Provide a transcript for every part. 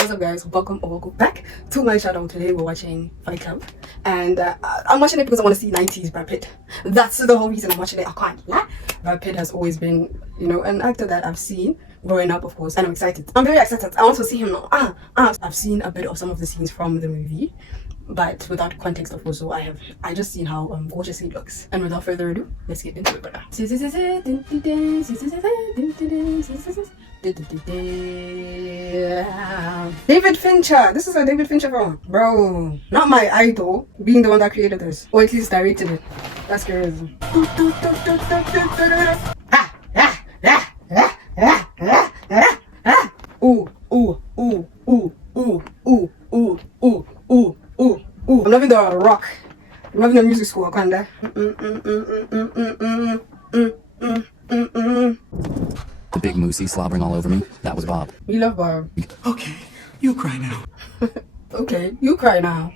What's up, guys? Welcome back to my channel. Today we're watching Fight Club, and I'm watching it because I want to see 90s Brad Pitt. That's the whole reason I'm watching it. I can't lie. Brad Pitt has always been, an actor that I've seen growing up, of course, and I'm excited. I'm very excited. I want to see him now. I've seen a bit of some of the scenes from the movie, but without context, of course. So I just seen how gorgeous he looks. And without further ado, let's get into it, brother. David Fincher. This is a David Fincher film, bro. Not my idol being the one that created this, or at least directed it. That's crazy. I'm loving the rock. I'm loving the music score, kinda. The big moosey slobbering all over me, that was Bob. We love Bob. Okay, you cry now. Okay, you cry now.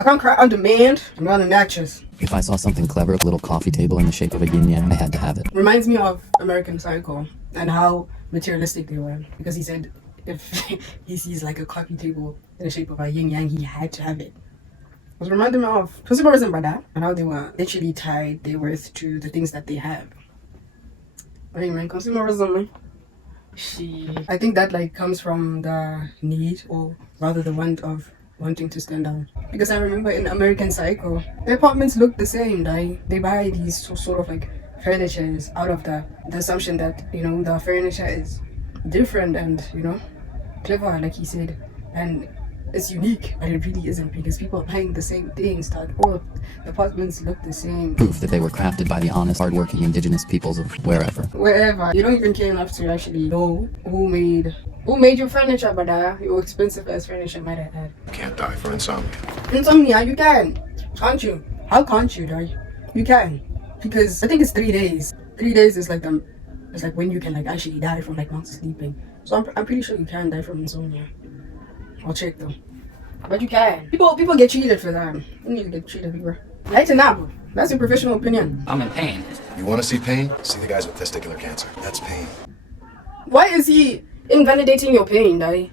I can't cry on demand. I'm not an actress. If I saw something clever, a little coffee table in the shape of a yin yang, I had to have it. Reminds me of American Psycho and how materialistic they were. Because he said if he sees like a coffee table in the shape of a yin yang, he had to have it. It was reminding me of consumerism, brother, and how they were literally tied their worth to the things that they have. Hey man, consumerism. I think that like comes from the need, or rather the want of wanting to stand out. Because I remember in American Psycho, the apartments look the same. They buy these sort of like furnitures out of the assumption that the furniture is different and clever, like he said, and it's unique, but it really isn't, because people are buying the same things. That all the apartments look the same. Proof that they were crafted by the honest, hardworking indigenous peoples of wherever. You don't even care enough to actually know who made your furniture, but your expensive ass furniture might have had. You can't die for insomnia. Insomnia, you can, can't you? How can't you die? You can, because I think it's 3 days. 3 days is like it's like when you can like actually die from like not sleeping. So I'm pretty sure you can die from insomnia. I'll check though. But you can. People get treated for that. You need to get treated, people. Lighten up. That's your professional opinion. I'm in pain. You want to see pain? See the guys with testicular cancer. That's pain. Why is he invalidating your pain, Daddy?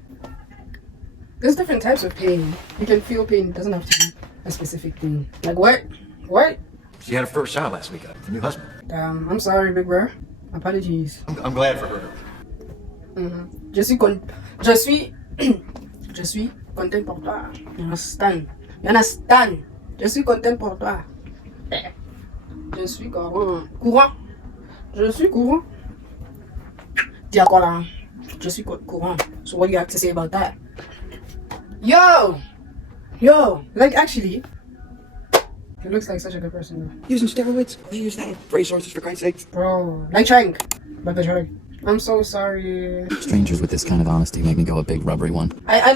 There's different types of pain. You can feel pain. It doesn't have to be a specific thing. Like what? What? She had her first child last week. A new husband. I'm sorry, big bro. Apologies. I'm glad for her. Je suis content pour toi. You understand? You understand? Je suis content pour toi. Je suis courant. Je suis courant. Dis à quoi là? Je suis courant. So what do you have to say about that? Yo, like actually, he looks like such a good person though. Using steroids? They use that for resources, for Christ's sake. Bro, like Trank, but the drug. I'm so sorry. Strangers with this kind of honesty make me go a big rubbery one. I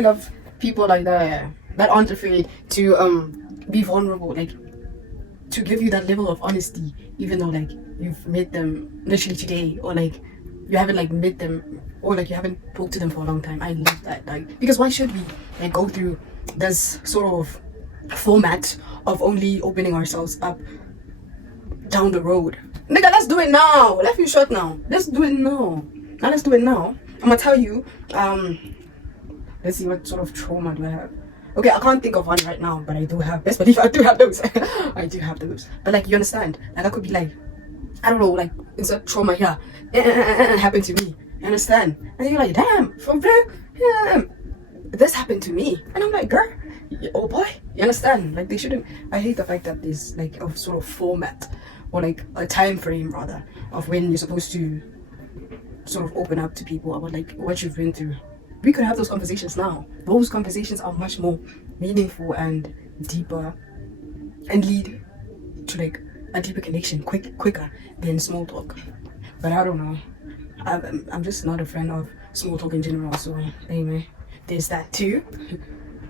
love people like that that aren't afraid to be vulnerable, like to give you that level of honesty, even though like you've met them literally today, or like you haven't like met them, or like you haven't talked to them for a long time. I love that, like, because why should we like go through this sort of format of only opening ourselves up down the road? Nigga, let's do it now. Life is short now. Let's do it now. Let's do it now. I'm gonna tell you, let's see, what sort of trauma do I have? Okay, I can't think of one right now, but I do have, best believe I do have those. I do have those. But like, you understand? Like, I could be like, I don't know, like, insert trauma here. Happened to me. You understand? And you're like, damn, for real? Yeah, this happened to me. And I'm like, girl, oh boy. You understand? Like, they shouldn't, I hate the fact that there's like a sort of format, or like a time frame rather, of when you're supposed to sort of open up to people about like what you've been through. We could have those conversations now. Those conversations are much more meaningful and deeper, and lead to like a deeper connection quicker than small talk. But I don't know, I'm just not a fan of small talk in general, so anyway, there's that too.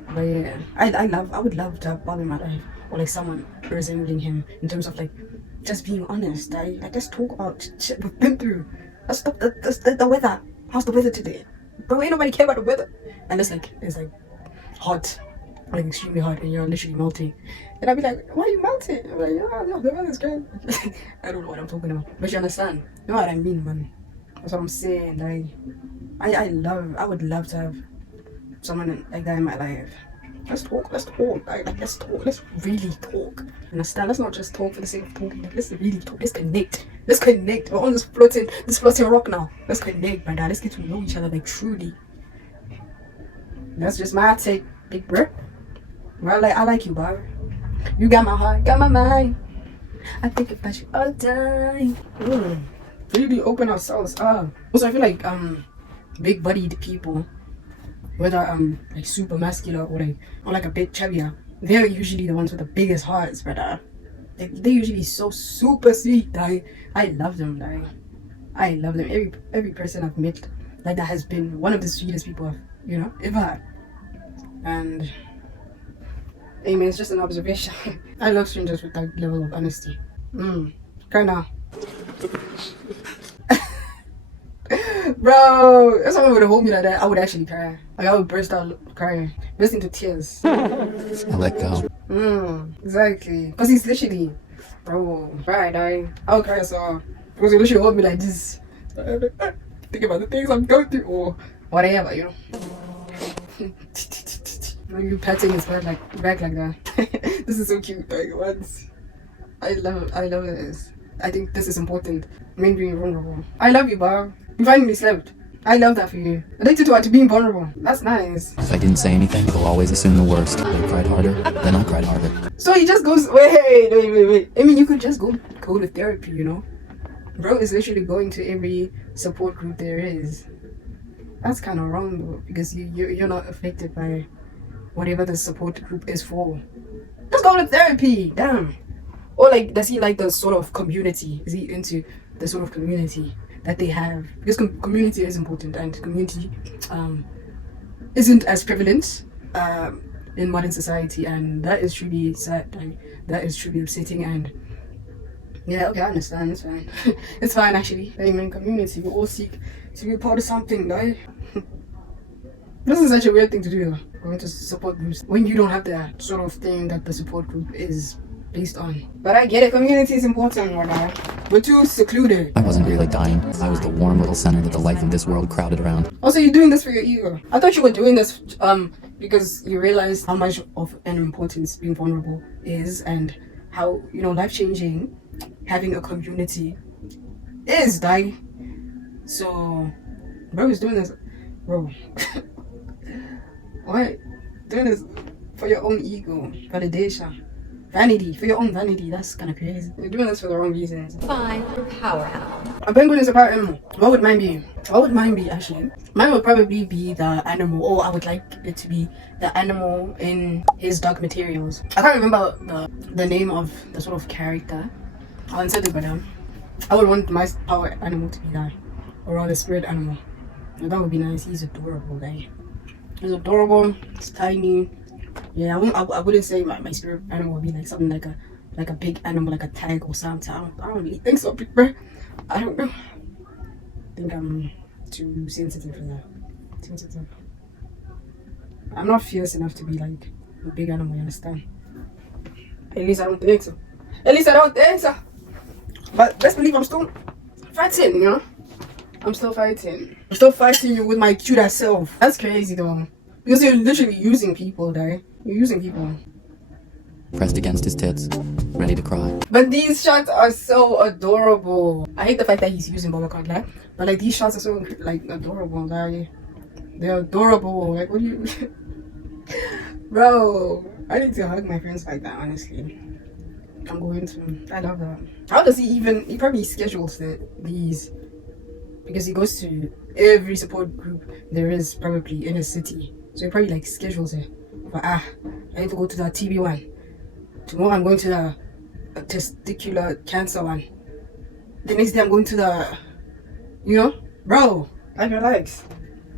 But yeah, I would love to have Bob in my life, or like someone resembling him in terms of like just being honest. I just talk about shit we've been through. That's the weather. How's the weather today? Bro, ain't nobody care about the weather. And it's like hot, like extremely hot, and you're literally melting. And I'd be like, why are you melting? I'm like, no, the weather's great. I don't know what I'm talking about, but you understand? You know what I mean, man? That's what I'm saying. I would love to have someone like that in my life. Let's talk. Let's talk. Let's talk. Let's really talk. Understand? Let's not just talk for the sake of talking. Like, let's really talk. Let's connect. Let's connect. We're on this floating rock now. Let's connect, my dad. Let's get to know each other like truly. That's just my take, big bro. Well, I like you, bro. You got my heart, got my mind. I think about you all the time. Really open ourselves up. Also, I feel like big bodied people, whether like super muscular or like a bit chubbier, they're usually the ones with the biggest hearts, brother. They're usually so super sweet. I love them. I love them. Every person I've met like that has been one of the sweetest people I've ever had. And hey man, it's just an observation. I love strangers with that level of honesty. Cry now. Bro, if someone would have hold me like that, I would actually cry. Like, I would burst out crying, burst into tears. I let go. Exactly. Because he's literally, bro, right, I would cry so because he literally hold me like this. Think about the things I'm going through or whatever, Like you patting his back like that. This is so cute, like once. I love this. I think this is important. Men being vulnerable. I love you, bro. You finally slept. I love that for you. Addicted to being vulnerable. That's nice. If I didn't say anything, they'll always assume the worst. They cried harder, then I cried harder. So he just goes, wait. I mean, you could just go to therapy, Bro is literally going to every support group there is. That's kind of wrong though, because you're not affected by whatever the support group is for. Just go to therapy, damn. Or like, does he like the sort of community? Is he into the sort of community that they have? Because community is important, and community isn't as prevalent in modern society, and that is truly sad. That is truly upsetting. And yeah, okay, I understand. It's fine. It's fine actually. Amen. Community, we all seek to be a part of something, right? This is such a weird thing to do, going to support groups when you don't have that sort of thing that the support group is based on. But I get it, community is important, right? We're too secluded. I wasn't really dying. I was the warm little center that the life of this world crowded around. Also, you're doing this for your ego. I thought you were doing this because you realized how much of an importance being vulnerable is, and how life-changing having a community is, like. So, bro is doing this, bro. What? Doing this for your own ego, validation, vanity, for your own vanity. That's kind of crazy. You're doing this for the wrong reasons. Fine for power animal. A penguin is a power animal. What would mine be? What would mine be actually? Mine would probably be the animal, or I would like it to be the animal in his Dark Materials. I can't remember the name of the sort of character. I'll insert it, but I would want my power animal to be that, or rather spirit animal. And that would be nice. He's adorable, guy. He's adorable. It's tiny. Yeah, I wouldn't say my spirit animal would be like something like a big animal, like a tiger or something. I don't really think so, big bro. I don't know. I think I'm too sensitive for that. Sensitive. I'm not fierce enough to be like a big animal, you understand? At least I don't think so. But best believe I'm still fighting, I'm still fighting. I'm still fighting you with my cute ass self. That's crazy though. Because you're literally using people, You're using people. Pressed against his tits, ready to cry. But these shots are so adorable. I hate the fact that he's using Baba Card, but like these shots are so adorable, They're adorable. Like, what do you bro, I need to hug my friends like that, honestly. I'm going to. I love that. How does he probably schedules these, because he goes to every support group there is probably in a city. So he probably like schedules it. But I need to go to the TB one. Tomorrow I'm going to the testicular cancer one. The next day I'm going to the, bro, I relax.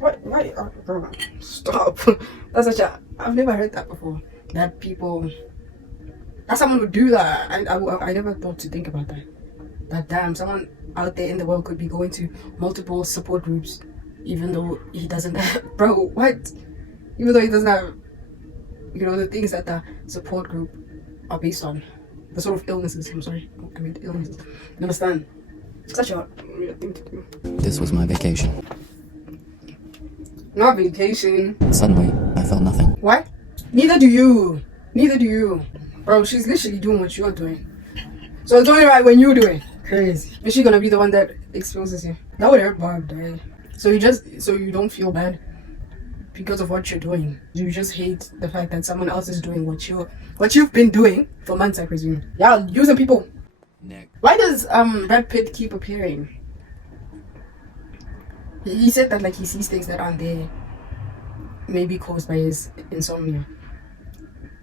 What? Why? Bro, stop. That's I've never heard that before. That someone would do that. I never thought to think about that. That damn, someone out there in the world could be going to multiple support groups, even though he doesn't have, bro, what? Even though he doesn't have, the things that the support group are based on. The sort of illnesses, illnesses. You understand? It's such a weird thing to do. This was my vacation. Not vacation. Suddenly, I felt nothing. What? Neither do you. Neither do you. Bro, she's literally doing what you're doing. So it's only right when you do it. Crazy. Is she gonna be the one that exposes you? That would hurt Bob, right? So you don't feel bad because of what you're doing. You just hate the fact that someone else is doing what you've been doing for months, I presume. Yeah, using people. Nick. Why does Brad Pitt keep appearing? He said that like he sees things that aren't there, maybe caused by his insomnia.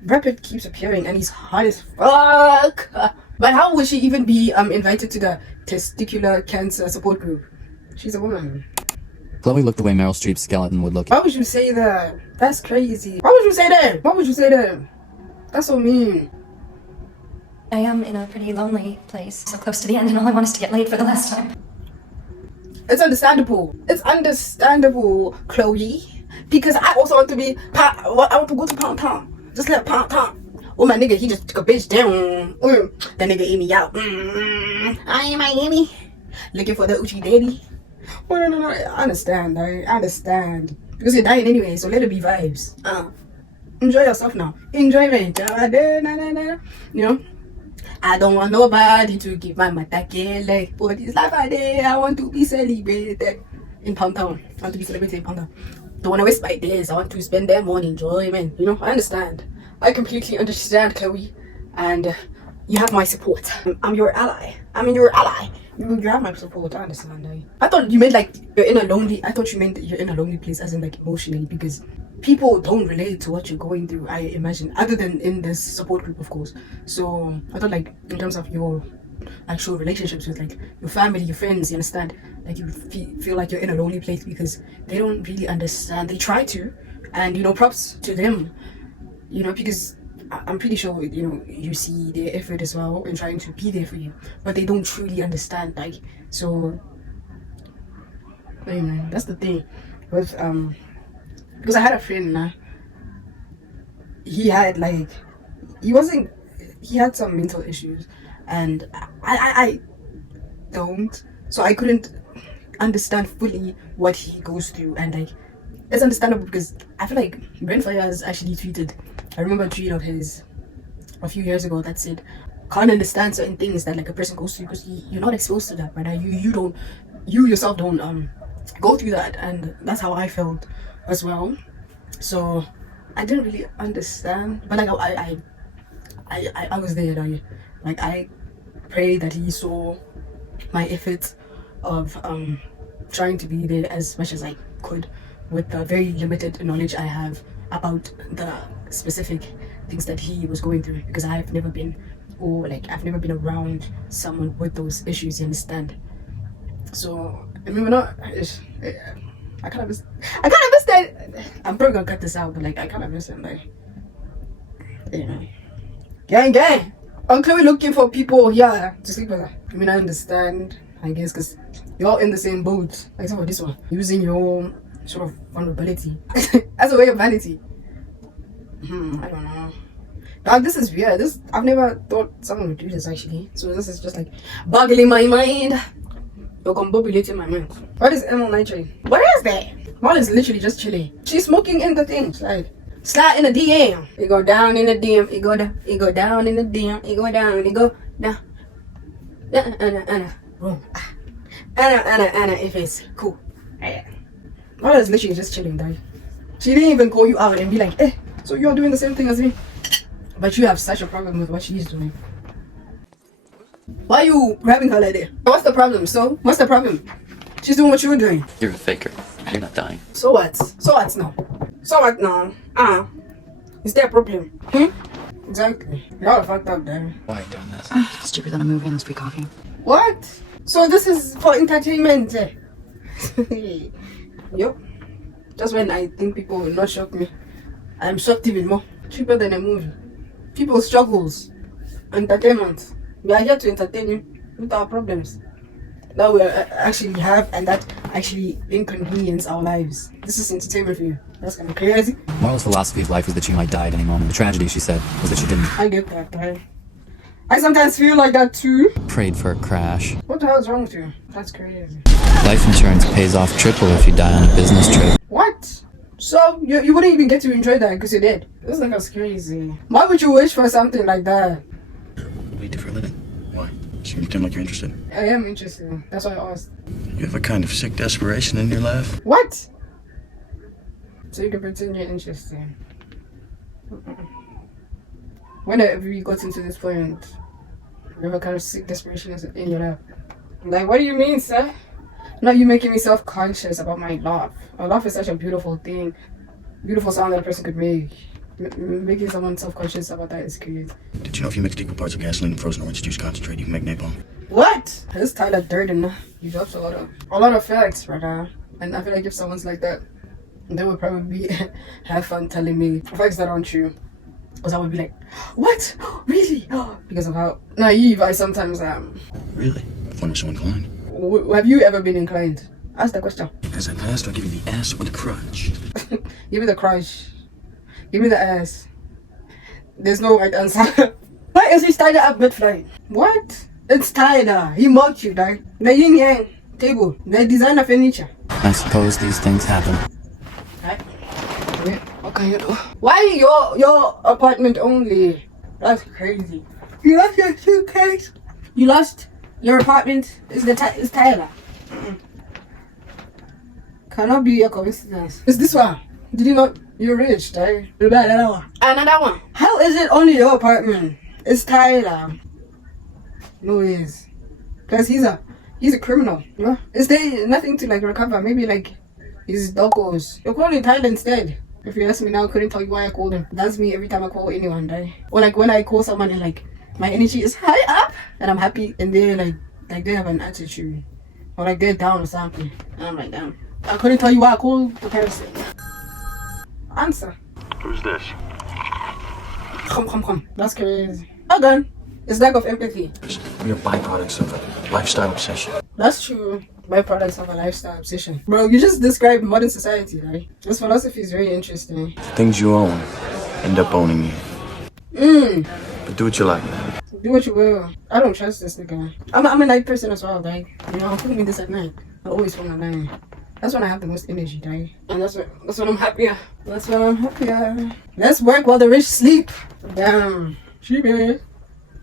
Brad Pitt keeps appearing and he's hot as fuck. But how would she even be invited to the testicular cancer support group? She's a woman. Chloe looked the way Meryl Streep's skeleton would look. Why would you say that? That's crazy. Why would you say that? Why would you say that? That's so mean. I am in a pretty lonely place, so close to the end, and all I want is to get laid for the last time. It's understandable. It's understandable, Chloe. Because I also want to be I want to go to Pound Town. Just let Pound Town. Oh my nigga, he just took a bitch down. That nigga ate me out. I am Miami. Looking for the Uchi daddy. Oh, no. I understand, I understand. Because you're dying anyway, so let it be vibes. Enjoy yourself now. Enjoyment. You know? I don't want nobody to give my matake like for this life I did. I want to be celebrated in Pound Town. I want to be celebrated in Pound Town. Don't want to waste my days. I want to spend them on enjoyment. You know, I understand. I completely understand, Chloe. And you have my support. I'm your ally. I'm your ally. You have my support. I understand. I thought you meant like you're in a lonely. I thought you meant you're in a lonely place, as in like emotionally, because people don't relate to what you're going through. I imagine, other than in this support group, of course. So I thought like in terms of your actual relationships with like your family, your friends, you understand? Like you feel like you're in a lonely place because they don't really understand. They try to, and you know, props to them. You know, because I'm pretty sure, you know, you see their effort as well in trying to be there for you, but they don't truly understand, like, so, anyway, that's the thing with, because I had a friend, he had, like, he had some mental issues, and I don't, so I couldn't understand fully what he goes through, and, like, it's understandable because I feel like Brent Fayez actually tweeted, I remember a tweet of his a few years ago that said, can't understand certain things that like a person goes through because you're not exposed to that, right? You yourself don't go through that, and that's how I felt as well. So I didn't really understand, but like I was there, like I pray that he saw my efforts of trying to be there as much as I could with the very limited knowledge I have about the specific things that he was going through, because I've never been around someone with those issues, you understand? So I mean, I kind of miss that. I'm probably gonna cut this out, but like I kind of miss him, like, yeah. Gang. I'm clearly looking for people here to sleep with her. I mean, I understand, I guess, because you're all in the same boat, except for this one, using your sort of vulnerability as a way of vanity. I don't know. Dog, this is weird. I've never thought someone would do this actually. So this is just like boggling my mind. You're combobulating my mind. What is amyl nitrate? What is that? Mom is literally just chilling. She's smoking in the thing. Like slide in the DM. It go down in the DM. It go down. It go down in the DM. It go down. It go down. Anna, if it's cool. Mom is literally just chilling, dog. She didn't even call you out and be like, so you're doing the same thing as me. But you have such a problem with what she's doing. Why are you grabbing her like that? What's the problem? So, what's the problem? She's doing what you were doing. You're a faker. You're not dying. So what? So what now? So what now? Is there a problem? Exactly. Y'all are fucked up, then. Why are you doing this? It's cheaper than a movie and it's free coffee. What? So this is for entertainment? Yup. Just when I think people will not shock me, I'm shocked even more. Cheaper than a movie. People's struggles. Entertainment. We are here to entertain you with our problems that we actually have and that actually inconvenience our lives. This is entertainment for you. That's kind of crazy. Moral's philosophy of life was that she might die at any moment. The tragedy, she said, was that she didn't. I get that, right? I sometimes feel like that too. Prayed for a crash. What the hell is wrong with you? That's crazy. Life insurance pays off triple if you die on a business trip. What? So you wouldn't even get to enjoy that because you did. This nigga's crazy. Why would you wish for something like that? What do you do for a living? Why? So you seem like you're interested. I am interested. That's why I asked. You have a kind of sick desperation in your laugh. What? So you can pretend you're interested. Whenever we got into this point, you have a kind of sick desperation in your life. Like, what do you mean, sir? Now you're making me self-conscious about my laugh. A laugh is such a beautiful thing. Beautiful sound that a person could make. Making someone self-conscious about that is crazy. Did you know if you mix equal parts of gasoline and frozen orange juice concentrate, you can make napalm? What? This Tyler Durden, he drops a lot of facts, brother. And I feel like if someone's like that, they would probably have fun telling me facts that aren't true. Because I would be like, what? Really? Because of how naive I sometimes am. Really? If one was so inclined. Have you ever been inclined? Ask the question. As I passed, I'll give you the ass or the crutch. Give me the crutch. Give me the ass. There's no right answer. Why is he Tyler up mid-flight? What? It's Tyler. He mocked you, dog. The yin yang table. The designer furniture. I suppose these things happen. Right. Wait, what can you do? Why your apartment only? That's crazy. You lost your suitcase. You lost your apartment. It's Tyler. Cannot be a coincidence. It's this one. Did you not? You're rich, Tyler. You buy another one. Another one. How is it only your apartment? It's Tyler. No, it is. Because he's a criminal. You know? Is there nothing to like recover? Maybe like his doggos. You're calling Tyler instead. If you ask me now, I couldn't tell you why I called him. That's me every time I call anyone, right? Or like when I call someone and like my energy is high up and I'm happy and they're like they have an attitude. Or like they're down or something. And I'm like, damn. I couldn't tell you why I called the person. Answer. Who's this? Come. That's crazy. Again, it's lack of empathy. We are byproducts of a lifestyle obsession. That's true. Byproducts of a lifestyle obsession. Bro, you just described modern society, right? This philosophy is very interesting. Things you own end up owning you. But do what you like, man. Do what you will. I don't trust this nigga. I'm a night person as well, like, you know, I'm putting me this at night. I always want to night. That's when I have the most energy, right? And that's when I'm happier. That's when I'm happier. Let's work while the rich sleep. Damn. She bad.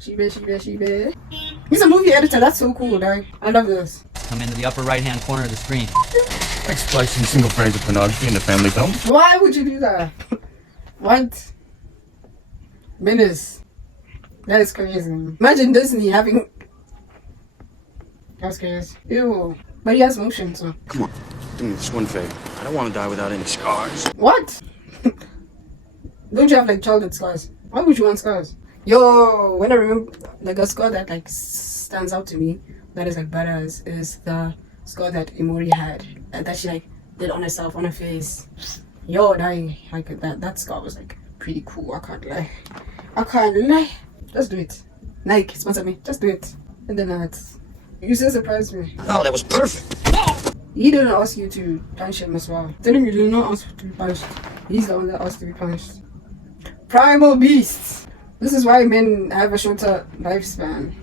He's a movie editor. That's so cool, right? I love this. Come into the upper right-hand corner of the screen. Exploiting single frames of pornography in a family film. Why would you do that? What? Menace. That is crazy. Imagine Disney having... That's crazy. Ew. But he has motion, so... Come on. Do me this one favor. I don't want to die without any scars. What? Don't you have like childhood scars? Why would you want scars? Yo, when I remember like a scar that like stands out to me, that is like badass, is the scar that Imori had, that she like did on herself, on her face. Yo, that scar was like pretty cool. I can't lie. Just do it. Nike, sponsor me. Just do it. And then you still surprised me. Oh, that was perfect. He didn't ask you to punch him as well. Didn't you? Did not ask to be punched. He's the one that asked to be punched. Primal beasts. This is why men have a shorter lifespan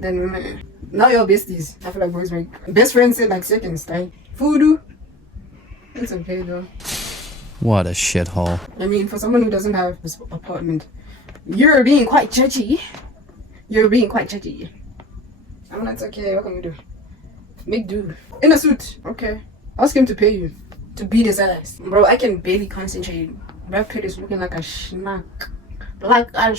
than women. Now you're besties. I feel like boys make best friends in like seconds, right? Voodoo. It's okay though. What a shithole. I mean, for someone who doesn't have this apartment, you're being quite judgy. I mean, it's okay. What can you do? Make do. In a suit. Okay. Ask him to pay you. To beat his ass. Bro, I can barely concentrate. Brad Pitt is looking like a schnack. Like a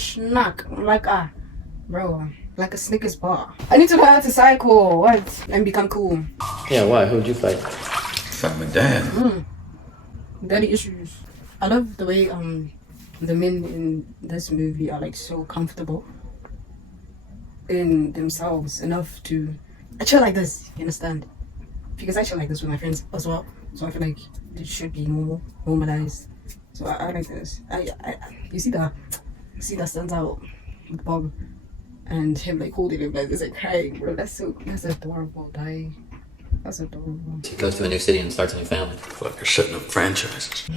Snickers bar. I need to learn how to cycle. What? And become cool. Yeah, why? Who'd you fight? Found my dad. Daddy issues. I love the way the men in this movie are like so comfortable in themselves enough to... I chill like this, you understand? Because I chill like this with my friends as well. So I feel like it should be more normalized. So I like this. You see that stands out with Bob and him like holding him like this, like crying, bro. That's adorable, die. That's adorable. He goes to a new city and starts a new family. Fuck, you're setting up franchises.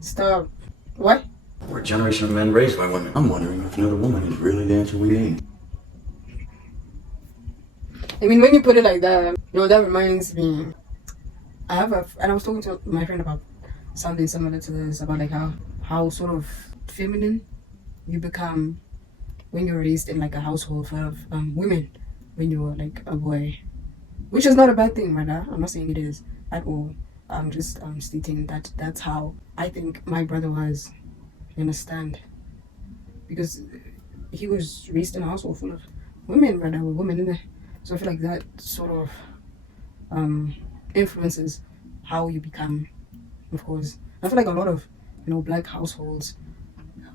Stop. What? We're a generation of men raised by women. I'm wondering if another woman is really the answer we need. I mean, when you put it like that, that reminds me. And I was talking to my friend about something similar to this, about like how sort of feminine you become when you're raised in like a household full of women when you were like a boy, which is not a bad thing, rather. I'm not saying it is at all. I'm just stating that that's how I think my brother was. You understand? Because he was raised in a household full of women, rather, with women in there. So I feel like that sort of influences how you become, of course. I feel like a lot of black households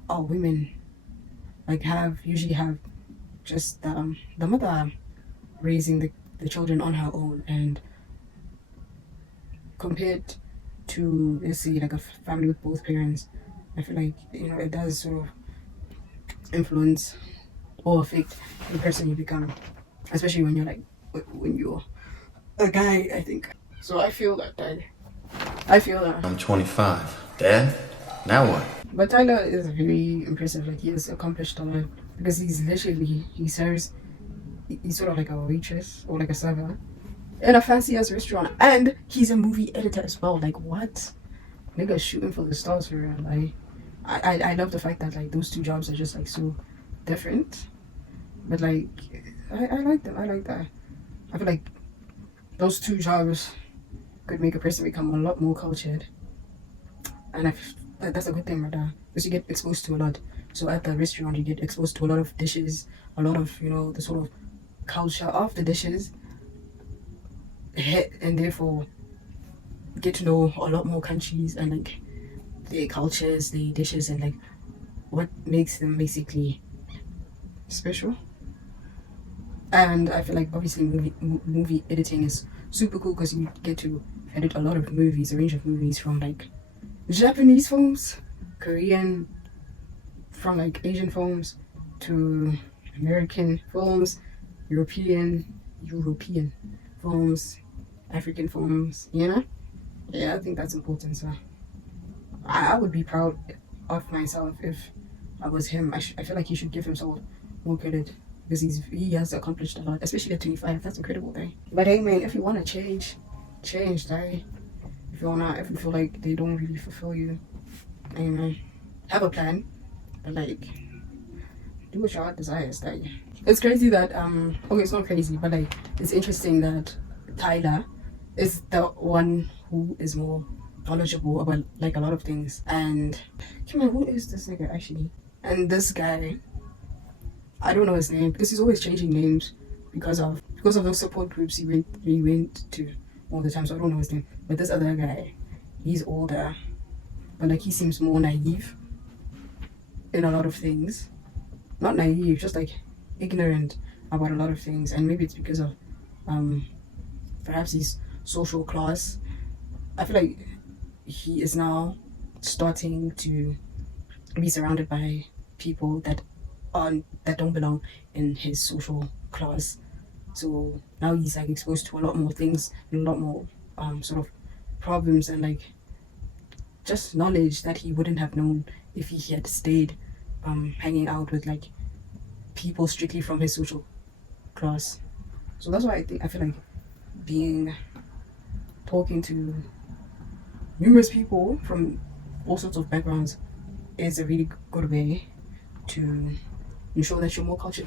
are women like usually have just the mother raising the children on her own, and compared to, let's say, like a family with both parents, I feel like it does sort of influence or affect the person you become, especially when you're a guy, I think. So I feel that. I'm 25. Dad? Now what? But Tyler is very impressive. Like, he has accomplished a lot because he's sort of like a waitress or like a server in a fancy ass restaurant, and he's a movie editor as well. Like, what? Nigga shooting for the stars for real. Like, I love the fact that like those two jobs are just like so different, but like I like them. I like that. I feel like those two jobs could make a person become a lot more cultured, and that's a good thing, right there, because you get exposed to a lot. So at the restaurant, you get exposed to a lot of dishes, a lot of the sort of culture of the dishes, and therefore get to know a lot more countries and like their cultures, their dishes, and like what makes them basically special. And I feel like obviously movie editing is super cool because you get to edit a lot of movies, a range of movies, from like Japanese films, Korean, from like Asian films to American films, European films, African films, Yeah, I think that's important. So I would be proud of myself if I was him. I feel like he should give himself more credit because he has accomplished a lot, especially at 25. That's incredible, guy. But hey, man, if you want to change, guy. If you feel like they don't really fulfill you, hey, man, have a plan, but like do what your heart desires. Like, it's crazy that okay, it's not crazy, but like it's interesting that Tyler is the one who is more knowledgeable about like a lot of things. And come on, who is this nigga actually? And this guy, I don't know his name because he's always changing names because of those support groups he went to all the time. So I don't know his name. But this other guy, he's older, but like he seems more naive in a lot of things. Not naive, just like ignorant about a lot of things. And maybe it's because of perhaps his social class. I feel like he is now starting to be surrounded by people that don't belong in his social class. So now he's like exposed to a lot more things, a lot more sort of problems, and like just knowledge that he wouldn't have known if he had stayed hanging out with like people strictly from his social class. So that's why I feel like talking to numerous people from all sorts of backgrounds is a really good way to ensure that you're more cultured,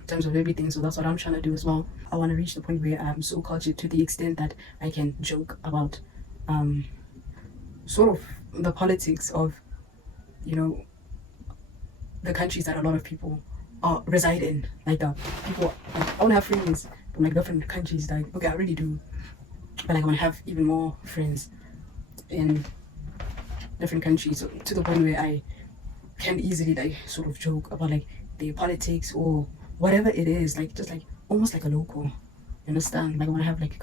in terms of everything. So that's what I'm trying to do as well. I want to reach the point where I'm so cultured to the extent that I can joke about sort of the politics of the countries that a lot of people reside in. Like people, like, I want to have friends from like different countries. Like, okay, I really do, but like I want to have even more friends in different countries, so, to the point where I can easily like sort of joke about like their politics or whatever it is, like just like almost like a local. You understand? Like I want to have like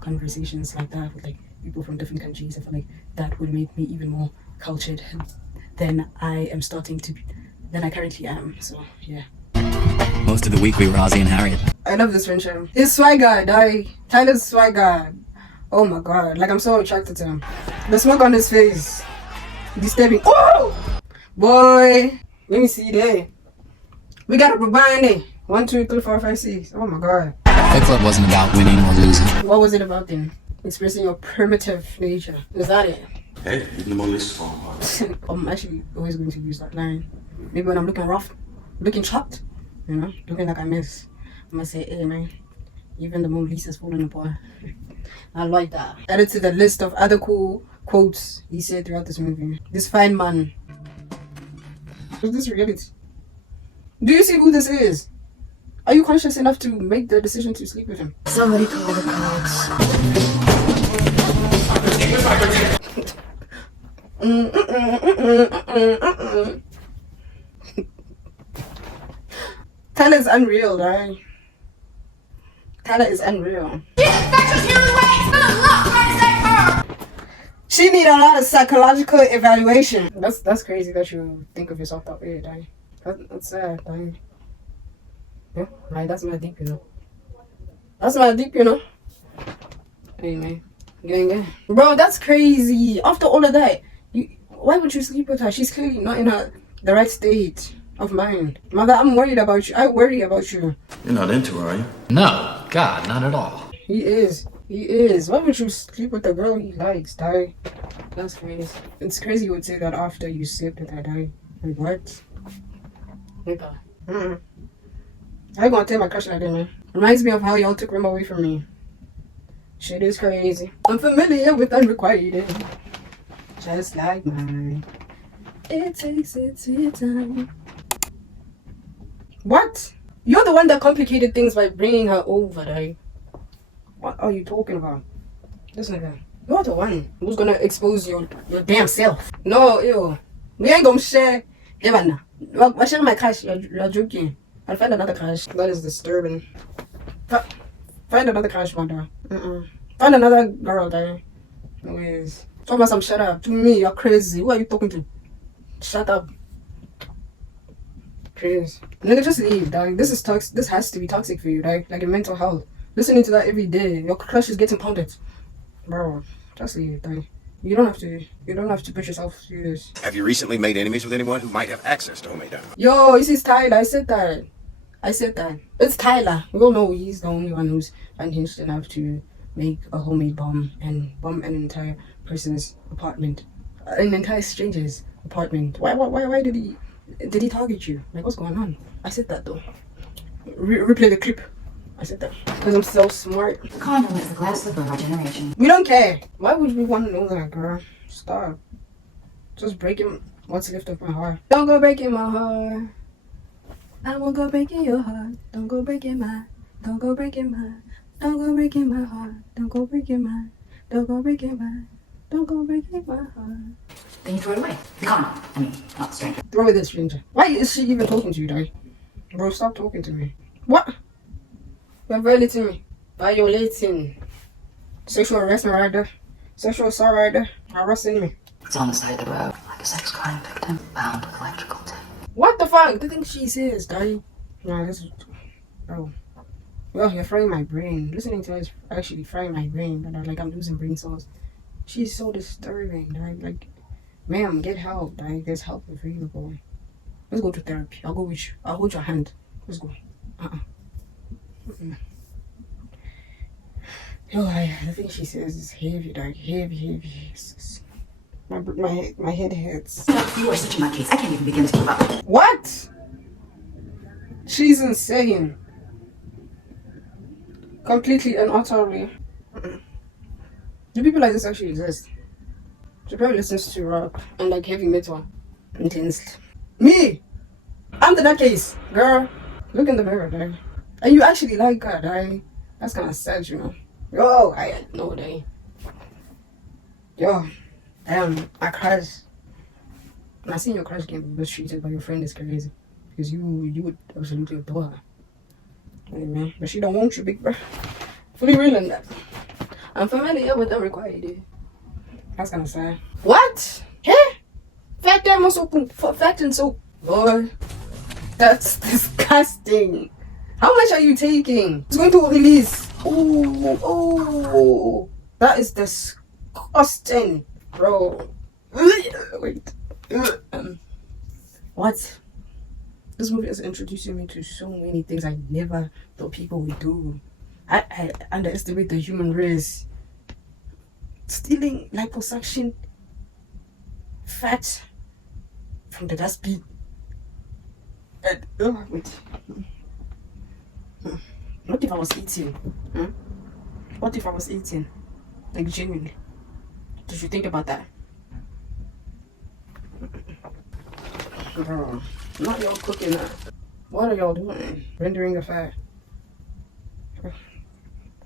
conversations like that with like people from different countries. I feel like that would make me even more cultured than I currently am. So yeah. Most of the week we were Ozzy and Harriet. I love this friendship. His swagger, Tyler's swagger. Oh my god, like I'm so attracted to him. The smoke on his face, disturbing. Oh boy, let me see there. We got a Brabane. 1, 2, 3, 4, 5, 6. Oh my god. Fight Club wasn't about winning or losing. What was it about then? Expressing your primitive nature. Is that it? Hey, even the police phone. I'm actually always going to use that line. Maybe when I'm looking rough, looking chopped, you know, looking like I miss, I'm gonna say, hey man, even the Mona Lisa's falling apart. I like that. Added to the list of other cool quotes he said throughout this movie. This fine man. Is this reality? Do you see who this is? Are you conscious enough to make the decision to sleep with him? Somebody call the cops. Tyler is unreal, right? Tyler is unreal. She need a lot of psychological evaluation. That's crazy that you think of yourself that way, right? That's sad, right? Yeah, right, that's my deep, you know. That's my deep, you know. Hey, man. Gang. Bro, that's crazy. After all of that, why would you sleep with her? She's clearly not in the right state of mind. Mother, I'm worried about you. I worry about you. You're not into her, are you? No, God, not at all. He is. He is. Why would you sleep with the girl he likes, Ty? That's crazy. It's crazy you would say that after you slept with her, Ty. Like, what? Nigga. I ain't gonna tell my crush like that, man. Reminds me of how y'all took him away from me. Shit is crazy. I'm familiar with unrequited. Just like mine. It takes its time. What? You're the one that complicated things by bringing her over, right? What are you talking about? This nigga. You're the one who's gonna expose your damn self. No, ew. We ain't gonna share. Yeah, man. I share my crush. You're joking. I'll find another crush. That is disturbing. Find another crush, mother. Find another girl, there. Anyways. Talk about some shut up. To me, you're crazy. Who are you talking to? Shut up. Crazy. Nigga, just leave, dog. This is toxic. This has to be toxic for you, dog. Like your mental health. Listening to that every day. Your crush is getting pounded. Bro, just leave, dog. You don't have to put yourself through this. Have you recently made enemies with anyone who might have access to homemade arms? Yo, this is Tyler. I said that. It's Tyler. We all know he's the only one who's unhinged enough to make a homemade bomb and bomb an entire person's apartment. An entire stranger's apartment. Why did he target you? Like, what's going on? I said that though. Replay the clip. I said that because I'm so smart. The condom is the glass slipper of our generation. We don't care. Why would we want to know that, girl? Stop. Just breaking what's left of my heart. Don't go breaking my heart. I won't go breaking your heart. Don't go breaking mine. Don't go breaking mine. Don't go breaking my heart. Don't go breaking mine. Don't go breaking mine. Don't go breaking my heart. Then you throw it away. The condom. I mean, not the stranger. Throw it, this stranger. Why is she even talking to you, dog? Bro, stop talking to me. What? You're violating me. Violating. Sexual harassment rider. Sexual assault rider. Harassing me. It's on the side of the road, like a sex crime victim, bound with electrical tape. What the fuck? The thing she says, dog. Nah, this is... Bro. Well, you're frying my brain. Listening to her is actually frying my brain. But like, I'm losing brain cells. She's so disturbing, dog. Like, ma'am, get help, dog. There's help available. Let's go to therapy. I'll go with you. I'll hold your hand. Let's go. Yo, the thing she says is heavy, dog. Heavy. My head hurts. You are such a nutcase. I can't even begin to keep up. What? She's insane. Completely and utterly. Do people like this actually exist? She probably listens to rock and like heavy metal intensely. Me! I'm the nutcase, girl. Look in the mirror, dog. And you actually like her, dog. That's kind of sad, you know. Yo, I had no day. Yo, damn, my crush. When I seen your crush get mistreated by your friend is crazy. Because you would absolutely adore her. Hey, man. But she don't want you, big bro. Fully real in that. I'm familiar with the required. That's kind of sad. What? Hey? Fat damn soap. Fat and soap. Boy. That's disgusting. How much are you taking? It's going to release. Oh. That is disgusting. Bro. Wait. What? This movie is introducing me to so many things I never thought people would do. I underestimate the human race. Stealing liposuction fat from the dustbin. And, oh, wait. What if I was eating? What if I was eating? Like, genuinely. Did you think about that? Girl, not y'all cooking that. What are y'all doing? Rendering a fat.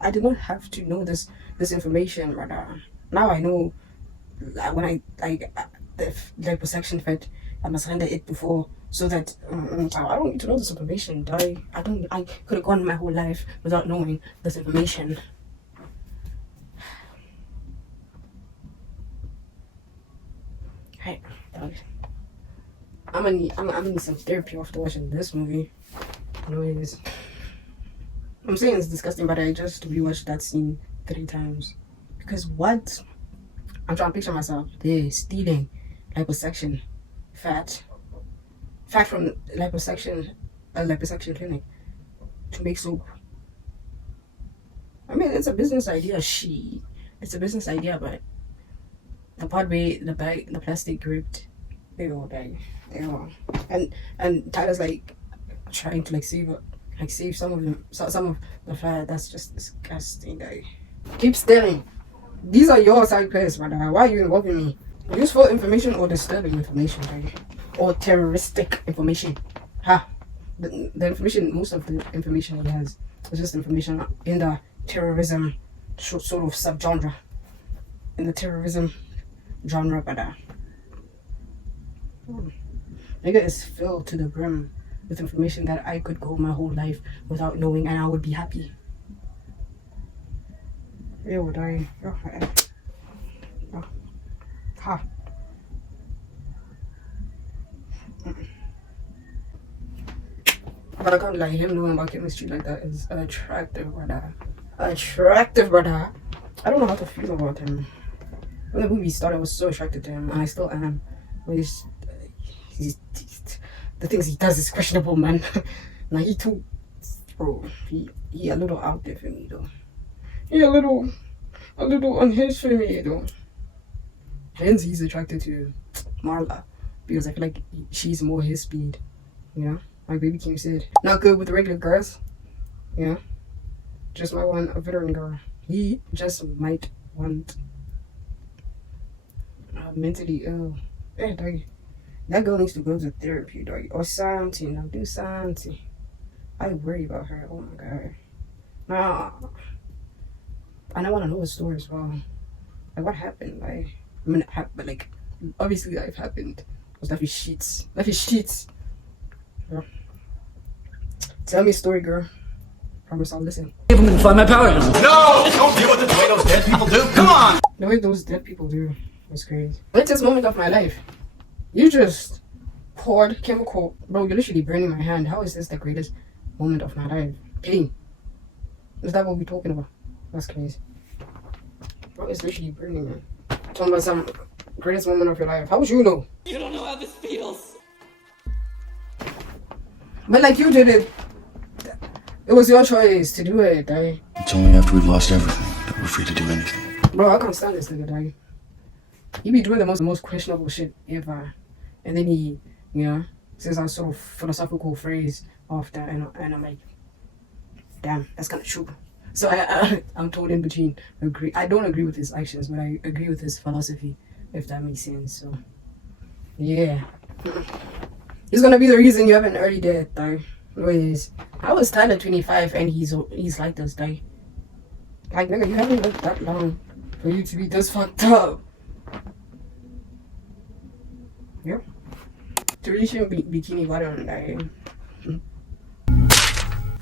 I did not have to know this information, but now I know. When I the liposuction fat, I must render it before, so that I don't need to know this information. I could have gone my whole life without knowing this information. Hey, dog. I'm gonna need some therapy after watching this movie. Anyways, I'm saying it's disgusting, but I just rewatched that scene 3 times. Because what? I'm trying to picture myself there stealing liposuction fat from liposuction clinic to make soap. I mean, it's a business idea. It's a business idea, but the part where the plastic gripped, they go bag. And Tyler's like trying to save some of the fat. That's just disgusting, guy. Keep stealing. These are your side quests, brother. Why are you involving me? Useful information or disturbing information, guy? Or terroristic information? The information, most of the information he has is just information in the terrorism sort of subgenre. In the terrorism genre, brother. Nigga is filled to the brim with information that I could go my whole life without knowing, and I would be happy. Yeah, would I? Ha. But I can't lie, him knowing about chemistry like that is attractive, brother. Attractive, brother. I don't know how to feel about him. When the movie started, I was so attracted to him, and I still am. But the things he does is questionable, man. Now he too, bro. He a little out there for me, though. He a little unhinged for me, though. Hence, he's attracted to Marla because I feel like she's more his speed. You know, like Baby King said, not good with regular girls. You know, just might want a veteran girl. He just might want mentally ill. Yeah, dog. That girl needs to go to therapy, dog, or something. Now do something. I worry about her. Oh my god. Nah. And I want to know the story as well. Like, what happened? Like, I mean, but like, obviously, life happened. Was that his sheets? That his sheets. Girl. Tell me a story, girl. Promise I'll listen. If I'm gonna find my power. No! Don't do it the way those dead people do. Come on! The way those dead people do was crazy. Latest moment of my life. You just poured chemical. Bro, you're literally burning my hand. How is this the greatest moment of my life? Pain. Is that what we're talking about? That's crazy. Bro, it's literally burning, man. Talking about some greatest moment of your life. How would you know? You don't know how this feels. But like, you did it. It was your choice to do it, dog. It's only after we've lost everything that we're free to do anything. Bro, I can't stand this nigga, dog. He be doing the most questionable shit ever. And then he, you know, says a sort of philosophical phrase after, and I'm like, damn, that's kind of true. So I'm torn in between. I don't agree with his actions, but I agree with his philosophy, if that makes sense. So, yeah. He's gonna be the reason you have an early death, dog. Anyways, I was Tyler 25 and he's like this, dog. Like, nigga, you haven't lived that long for you to be this fucked up. Yeah. To reach him bikini bottom, like.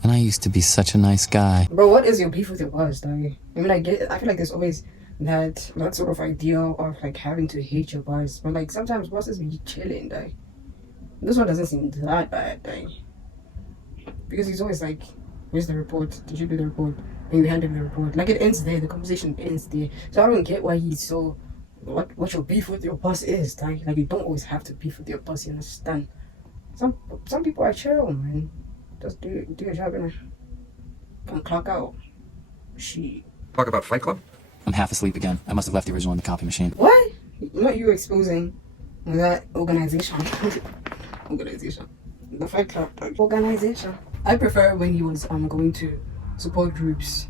And I used to be such a nice guy. Bro, what is your beef with your boss, dog? I mean, I feel like there's always that sort of ideal of like having to hate your boss, but like sometimes bosses be chilling, dog. This one doesn't seem that bad, dog. Because he's always like, where's the report? Did you do the report? And you hand him the report. Like, it ends there. The conversation ends there. So I don't get why he's so... What your beef with your boss is, dog. Like, you don't always have to beef with your boss, you understand? Some people are chill, man. Just do your job and clock out. She. Talk about Fight Club? I'm half asleep again. I must have left the original in the copy machine. What? Not you exposing that organization. Organization. The Fight Club organization. I prefer when he was going to support groups.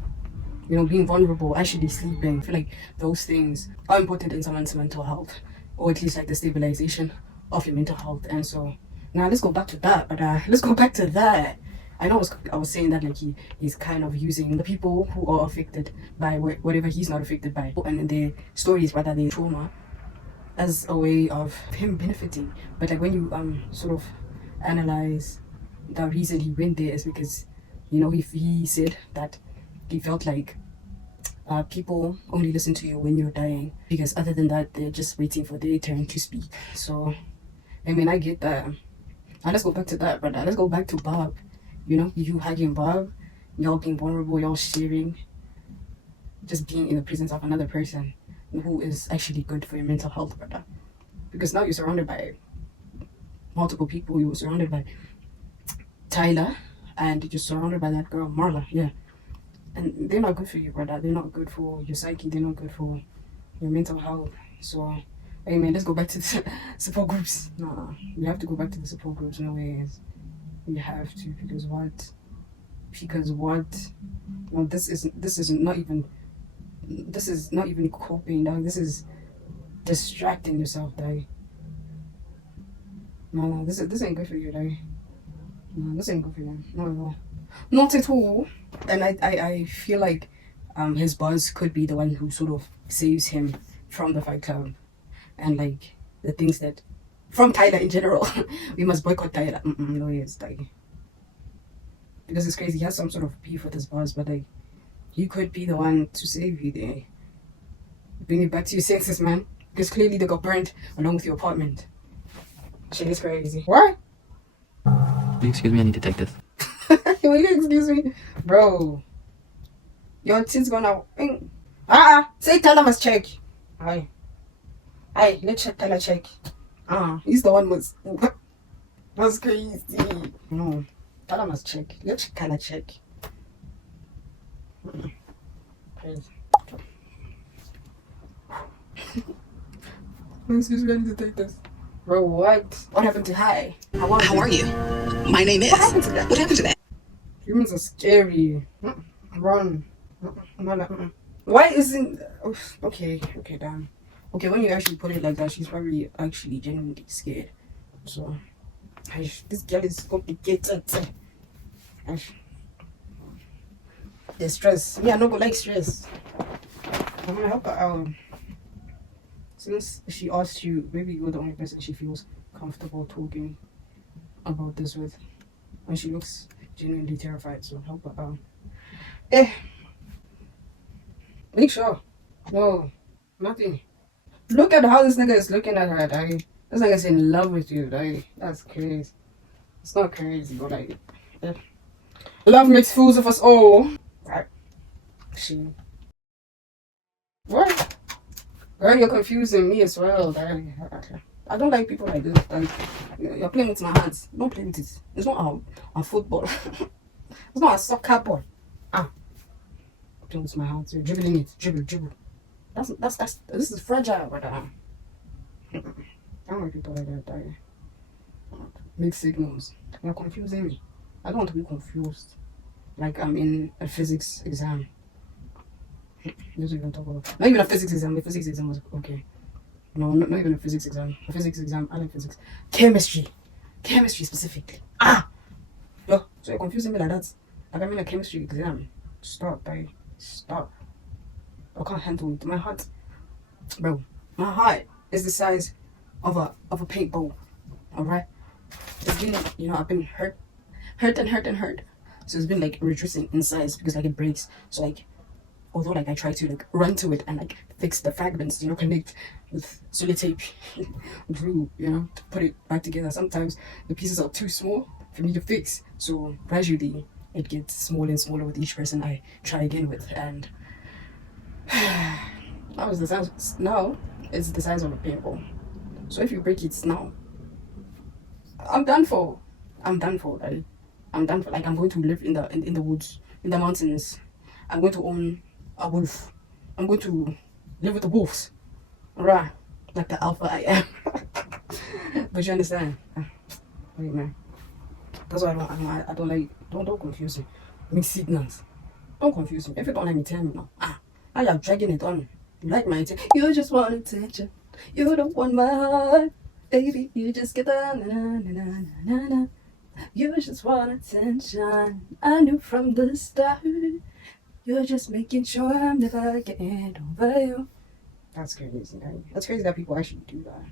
You know, being vulnerable, actually sleeping. I feel like those things are important in someone's mental health, or at least like the stabilization of your mental health. And so now let's go back to that. But let's go back to that. I know I was saying that like he's kind of using the people who are affected by whatever he's not affected by, and their stories, rather their trauma, as a way of him benefiting. But like when you sort of analyze the reason he went there is because, you know, he said that he felt like people only listen to you when you're dying, because other than that they're just waiting for their turn to speak. So I mean, I get that. Now let's go back to that, brother. Let's go back to Bob. You know, you hugging Bob, y'all being vulnerable, y'all sharing, just being in the presence of another person who is actually good for your mental health, brother. Because now you're surrounded by multiple people. You were surrounded by Tyler, and you're surrounded by that girl, Marla, yeah. And they're not good for you, brother. They're not good for your psyche. They're not good for your mental health. So, hey man, let's go back to the support groups. Nah, you have to go back to the support groups. No ways. You have to, because what? Well, this is not even coping, dog. This is distracting yourself, dog. No, this ain't good for you, dog. No, this ain't good for you. Not at all. Not at all. And I feel like his boss could be the one who sort of saves him from the Fight Club, and like the things that from Tyler in general. We must boycott Tyler. No, it's like, because it's crazy. He has some sort of beef with his boss, but like he could be the one to save you there, bring you back to your senses, man. Because clearly they got burned along with your apartment. Shit is crazy. What? Excuse me, I need to take this. Will you excuse me, bro? Your tit's gonna. Say Tyler must check. Aye, let's check Tyler check. He's the one was. That's crazy. No, Tyler must check. Let's check Tyler check. Crazy. Excuse me, I need to take this. Bro, what? What happened to Hi? How are you? My name is. What happened to that? Humans are scary. Run. Why isn't... Okay, damn. Okay, when you actually put it like that, she's probably actually genuinely scared. So, this girl is complicated. The stress. Me, I don't go like stress. I'm gonna help her out. Since she asked you, maybe you're the only person she feels comfortable talking about this with. And she looks genuinely terrified, so help her out. Make sure. No, nothing. Look at how this nigga is looking at her, daddy. This nigga's in love with you, daddy. That's crazy. It's not crazy, but like, love makes fools of us all. Right. She. What? Girl, you're confusing me as well, daddy. I don't like people like this. Like, you're playing with my hands. Don't play with it. It's not a football. It's not a soccer ball. Playing with my hands. You're dribbling it. Dribble. This is fragile, but I don't like people like that. Make signals. You're confusing me. I don't want to be confused. Like I'm in a physics exam. Not even talk about. Not even a physics exam. The physics exam was okay. No, not even a physics exam. A physics exam. I like physics. Chemistry specifically. Yo, so you're confusing me like that. Like I'm in a chemistry exam. Stop, babe. Stop. I can't handle it. My heart, bro. My heart is the size of a paintball. All right. It's been, you know, I've been hurt. So it's been like reducing in size because like it breaks. So like, although like I try to like run to it and like fix the fragments, you know, connect with sellotape, glue, you know, to put it back together. Sometimes the pieces are too small for me to fix. So gradually it gets smaller and smaller with each person I try again with, and now it's the size of a paintball. So if you break it now, I'm done for. I'm done for. Like, I'm done for. Like, I'm going to live in the woods, in the mountains. I'm going to own a wolf. I'm going to live with the wolves. Right. Like the alpha I am. But you understand? Wait, man. That's why I don't like. Don't confuse me. Mixed signals. Don't confuse me. If you don't like me, tell me now. Now you're dragging it on. You like my attention. You just want attention. You don't want my heart. Baby, you just get the na. You just want attention. I knew from the start. You're just making sure I'm never getting over you. That's crazy. That's crazy that people actually do that.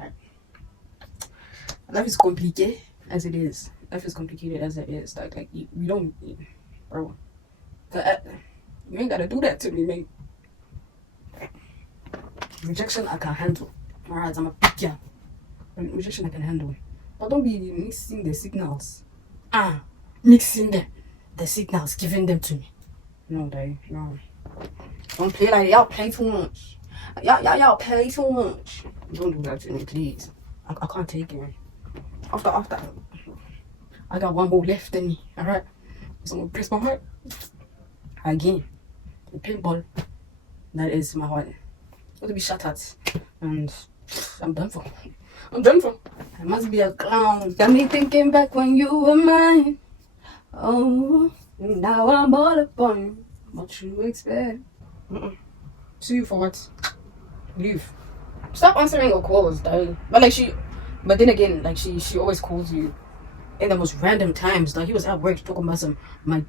Right. Life is complicated as it is. Life is complicated as it is. Like you don't, bro. You ain't gotta do that to me, mate. Rejection I can handle. Alright, I'm a big girl. Rejection I can handle. But don't be mixing the signals. Mixing the signals, giving them to me. No, no. Don't play like y'all play too much. Y'all play too much. Don't do that to me, please. I can't take it. After, I got one more left in me. Alright, so I'm gonna press my heart again. The pinball that is my heart. Going to be shot at, and I'm done for. I must be a clown. Got me thinking back when you were mine. Oh, now I'm all upon you. What you expect? See you for what? Leave. Stop answering your calls, though. But then again, like she always calls you in the most random times. Like he was at work talking about some my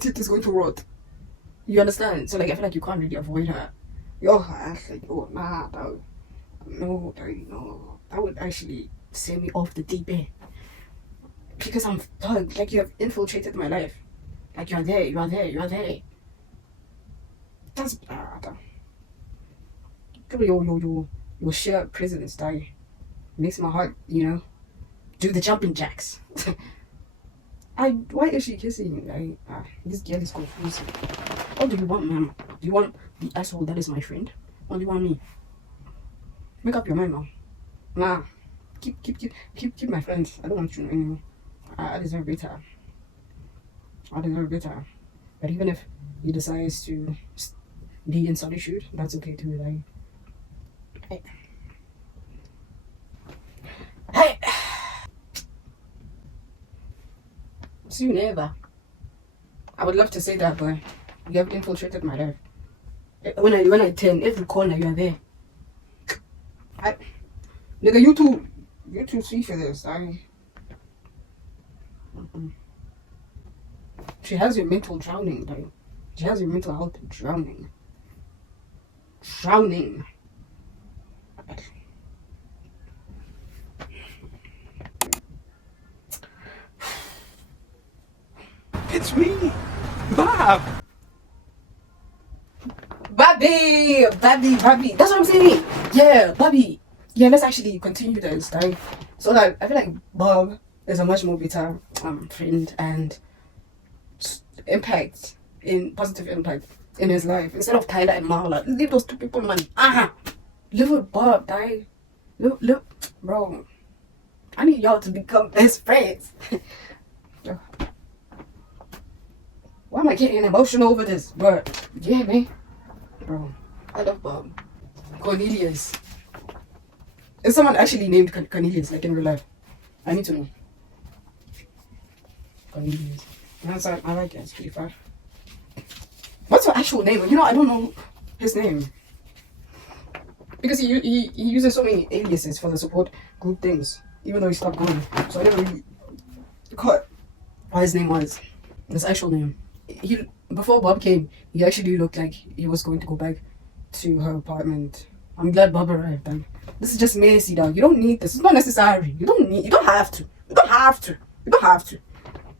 teeth is going to rot. You understand? So like I feel like you can't really avoid her. Nah, dog. No, that would actually send me off the deep end. Because I'm bugged. Like you have infiltrated my life. Like you are there. That's bad. Your sheer presence, dog, makes my heart, do the jumping jacks. Why is she kissing me? This girl is confused. What do you want, ma'am? Do you want the asshole that is my friend? Or do you want me? Make up your mind now. Nah. Keep my friends. I don't want you anymore. I deserve better. But even if he decides to be in solitude, that's okay too, right? Hey. See you never. I would love to say that, but you have infiltrated my life. When I turn every corner, you are there. Nigga, you too sweet for this. She has your mental drowning, like. She has your mental health drowning. It's me, Bob. Bobby. That's what I'm saying. Yeah, Bobby. Yeah, let's actually continue this, right? So like, I feel like Bob is a much more better friend and positive impact in his life instead of Tyler and Marla. Leave those two people, man. Live with Bob, die. Look, bro. I need y'all to become best friends. Why am I getting emotional over this? But yeah, man. Bro, I love Bob. Cornelius. Is someone actually named Cornelius, like in real life? I need to know. Cornelius. I like it. It's pretty fun. What's your actual name? I don't know his name. Because he uses so many aliases for the support group things, even though he stopped going. So I never really caught what his name was. His actual name. Before Bob came, he actually looked like he was going to go back to her apartment. I'm glad Bob arrived then. This is just messy, dog. You don't need this. It's not necessary. You don't have to.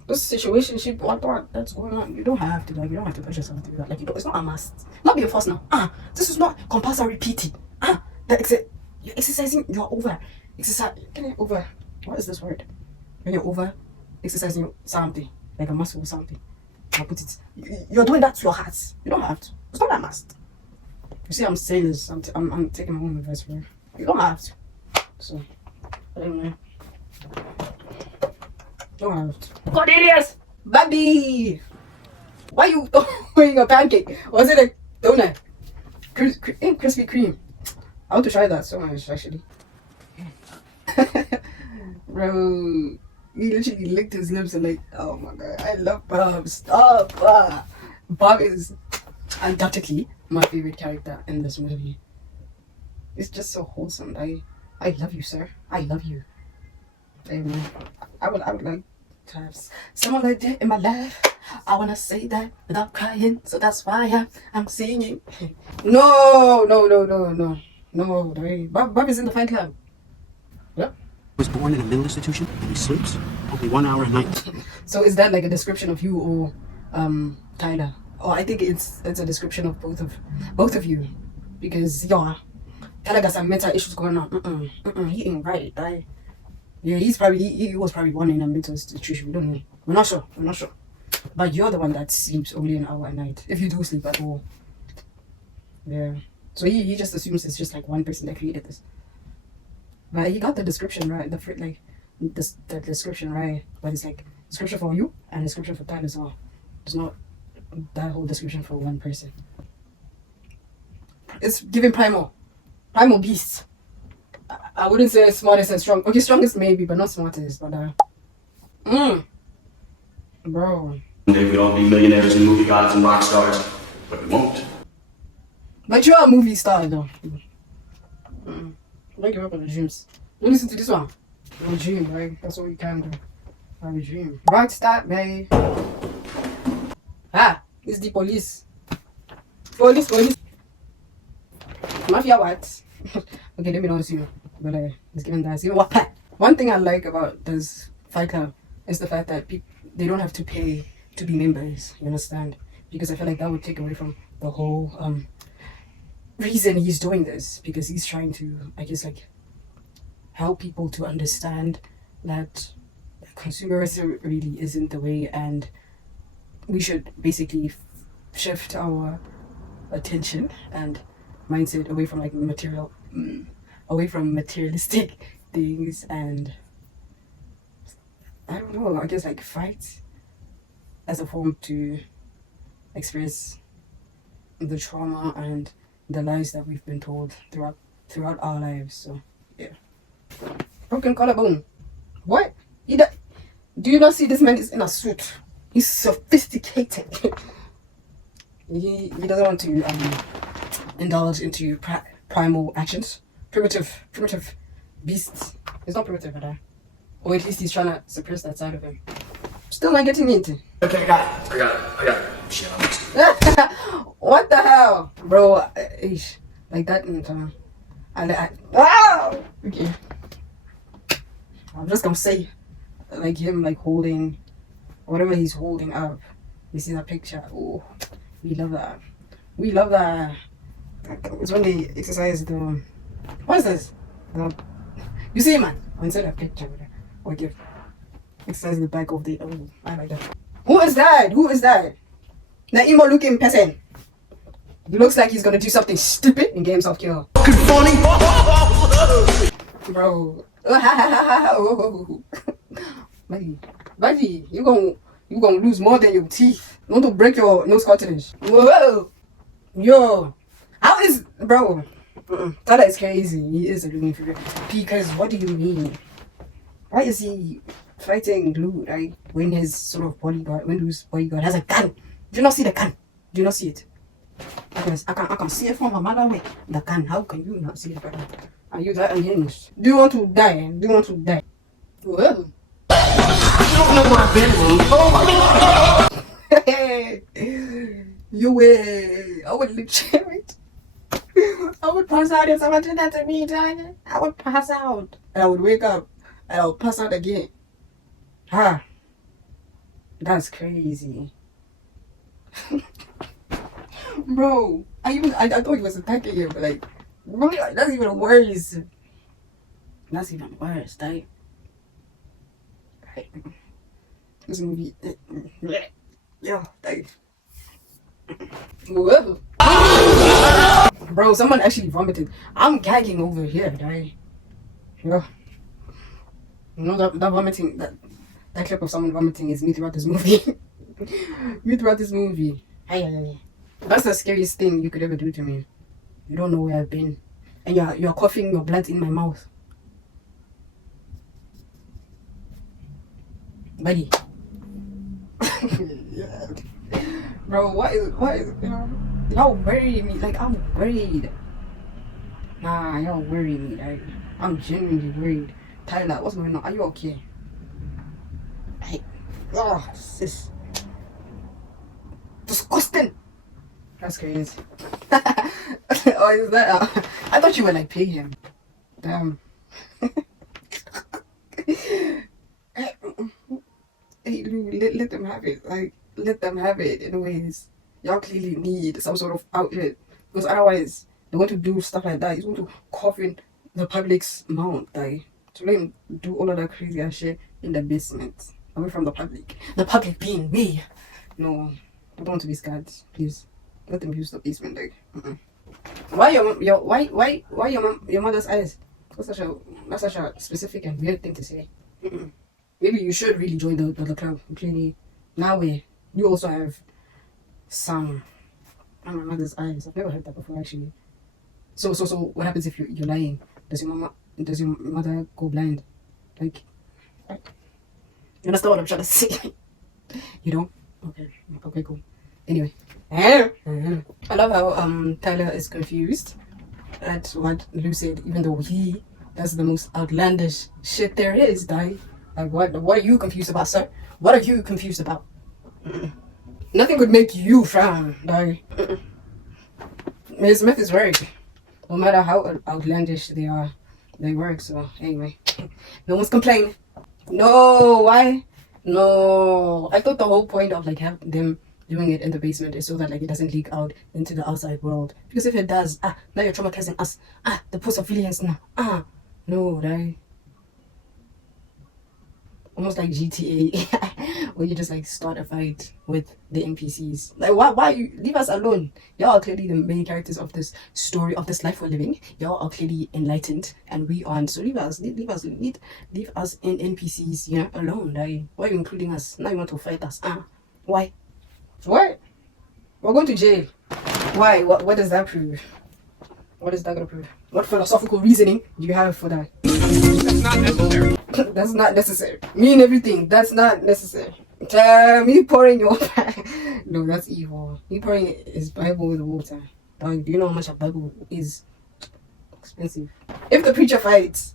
This situationship, what that's going on, you don't have to, like, you don't have to push yourself to do that. Like, it's not a must. Not being forced now. This is not compulsory PT. You're exercising, you're over. Over. What is this word? When you're over exercising something, like a muscle or something. I'll put it. You're doing that to your heart. You don't have to. It's not a must. You see, I'm saying this. I'm taking my own advice for you. You don't have to. So I don't know. Oh, Cornelius, baby, why you throwing a pancake? Was it a donut? Krispy Kreme. I want to try that so much actually. Bro, he literally licked his lips and like, oh my god, I love Bob. Stop. Bob is undoubtedly my favorite character in this movie. It's just so wholesome. I love you, sir. I love you. Amen. I would like to have someone like that in my life. I wanna say that without crying, so that's why I'm singing. No. Bob is in the Fight Club. Yeah. Was born in a mental institution and he sleeps only 1 hour a night. So is that like a description of you or Tyler? Oh, I think it's a description of both of you, because yeah, Tyler got some mental issues going on. He ain't right. Yeah, he was probably born in a mental institution. We don't know. We're not sure. But you're the one that sleeps only an hour a night, if you do sleep at all. Yeah. So he just assumes it's just like one person that created this. But he got the description right, the description right. But it's like description for you and description for Tyler as well. It's not that whole description for one person. It's giving primal beast. I wouldn't say smartest and strong. Okay, strongest maybe, but not smartest. But bro. One day we'd all be millionaires and movie gods and rock stars, but we won't. But you're a movie star though. Don't give up on the dreams. Don't listen to this one. Your dream, right? That's what we can do. Have a dream. Right start, babe. It's the police. Police. Mafia what? Okay, let me not assume. But it's given that. You know what? One thing I like about this Fight Club is the fact that they don't have to pay to be members. You understand? Because I feel like that would take away from the whole reason he's doing this, because he's trying to, I guess, like help people to understand that consumerism really isn't the way, and we should basically shift our attention and mindset away from like materialistic things, and I don't know, I guess like fight as a form to express the trauma and the lies that we've been told throughout our lives. So yeah. Broken collarbone. What? Do you not see this man is in a suit? He's sophisticated. he doesn't want to indulge into primal actions. Primitive beasts. He's not primitive, but or at least he's trying to suppress that side of him. Still not getting into. Okay, I got it. Shit, I missed it. What the hell, bro? Like that. Wow. Okay. I'm just gonna say, like him, like holding whatever he's holding up. You see that picture? Oh, we love that. It's when they exercise the. What is this? You see, man. Inside that picture, or give exercise the back of the. Oh, I like that. Who is that? The emo looking person. He looks like he's gonna do something stupid and get himself killed. Funny. Bro. Buddy, you gonna lose more than your teeth. You want to break your nose cartilage. Whoa. Yo. How is, bro? That is crazy. He is a looking figure. Because what do you mean? Why is he fighting Lou, right? When his sort of bodyguard, when Lou's bodyguard has a gun. Do you not see the gun? Do you not see it? I can see it from a mile away. The gun. How can you not see it, brother? Are you that unhinged? Do you want to die? Whoa. You don't know where I've been, Lou. Oh my god. You way. I would legit. I would pass out if someone did that to me, Tanya. I would pass out. And I would wake up. And I would pass out again. That's crazy. Bro, I thought he was attacking you, but like, bro, that's even worse. Right? This movie, yeah, like, whoa. Bro, someone actually vomited. I'm gagging over here, right? Yeah. You know that vomiting, that clip of someone vomiting is me throughout this movie. Me throughout this movie. Hey. That's the scariest thing you could ever do to me. You don't know where I've been. And you're coughing your blood in my mouth. Buddy. Yeah. Bro, what is y'all worry me? Like, I'm worried. Nah, y'all worry me. Like, I'm genuinely worried. Tyler, what's going on? Are you okay? Hey, oh, sis. Disgusting. That's crazy. Oh, is that? I thought you were like paying him. Damn. Hey, Lou, let them have it. Like, let them have it. Anyways, y'all clearly need some sort of outlet, because otherwise they want to do stuff like that. He's going to cough in the public's mouth. Like, to let him do all of that crazy ass shit in the basement, away from the public. The public being me. No, I don't want to be scared. Please, let them use the basement. Like, why your mother's eyes? That's such a specific and weird thing to say. Maybe you should really join the club. Clearly, now you also have some on my mother's eyes. I've never heard that before, actually. So what happens if you're lying? Does your mother go blind? Like, you understand what I'm trying to say? You don't? Okay, cool. Anyway, I love how Tyler is confused at what Lou said, even though that's the most outlandish shit there is, Dai. Like, what are you confused about, sir? What are you confused about? Nothing could make you frown, Dai. His methods work. No matter how outlandish they are, they work. So anyway, no one's complaining. No, why? No, I thought the whole point of like having them doing it in the basement is so that like it doesn't leak out into the outside world. Because if it does, now you're traumatizing us. The post of villains now. No, right? Almost like GTA, where you just like start a fight with the NPCs. Like, why you leave us alone? Y'all are clearly the main characters of this story, of this life we're living. Y'all are clearly enlightened, and we aren't. So leave us in NPCs, alone. Like, why are you including us? Now you want to fight us? Why? What? We're going to jail. Why? What does that prove? What is that gonna prove? What philosophical reasoning do you have for that? That's not necessary. That's not necessary. Me and everything, that's not necessary. Me pouring your no, that's evil. Me pouring his Bible with water. Do you know how much a Bible is? Expensive. If the preacher fights,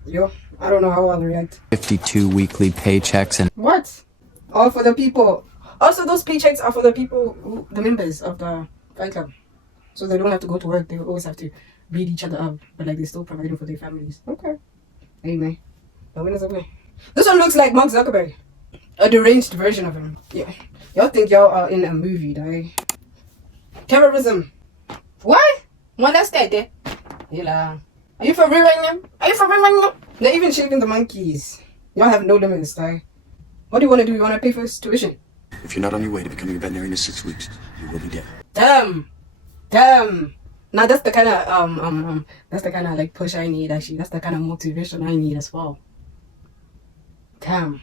I don't know how I'll react. 52 weekly paychecks and What? All for the people. Also, those paychecks are for the people, the members of the fight club. So they don't have to go to work. They always have to beat each other up, but like they're still providing for their families. Okay. Anyway, the winners away. This one looks like Mark Zuckerberg, a deranged version of him. Yeah, y'all think y'all are in a movie, right? Terrorism. What? One last day there. Yeah. Are you for real right now? They're even shaving the monkeys. Y'all have no limits, right? What do you want to do? You want to pay for his tuition? If you're not on your way to becoming a veterinarian in 6 weeks, you will be dead. Damn. Now that's the kind of like push I need, actually. That's the kind of motivation I need as well. Damn.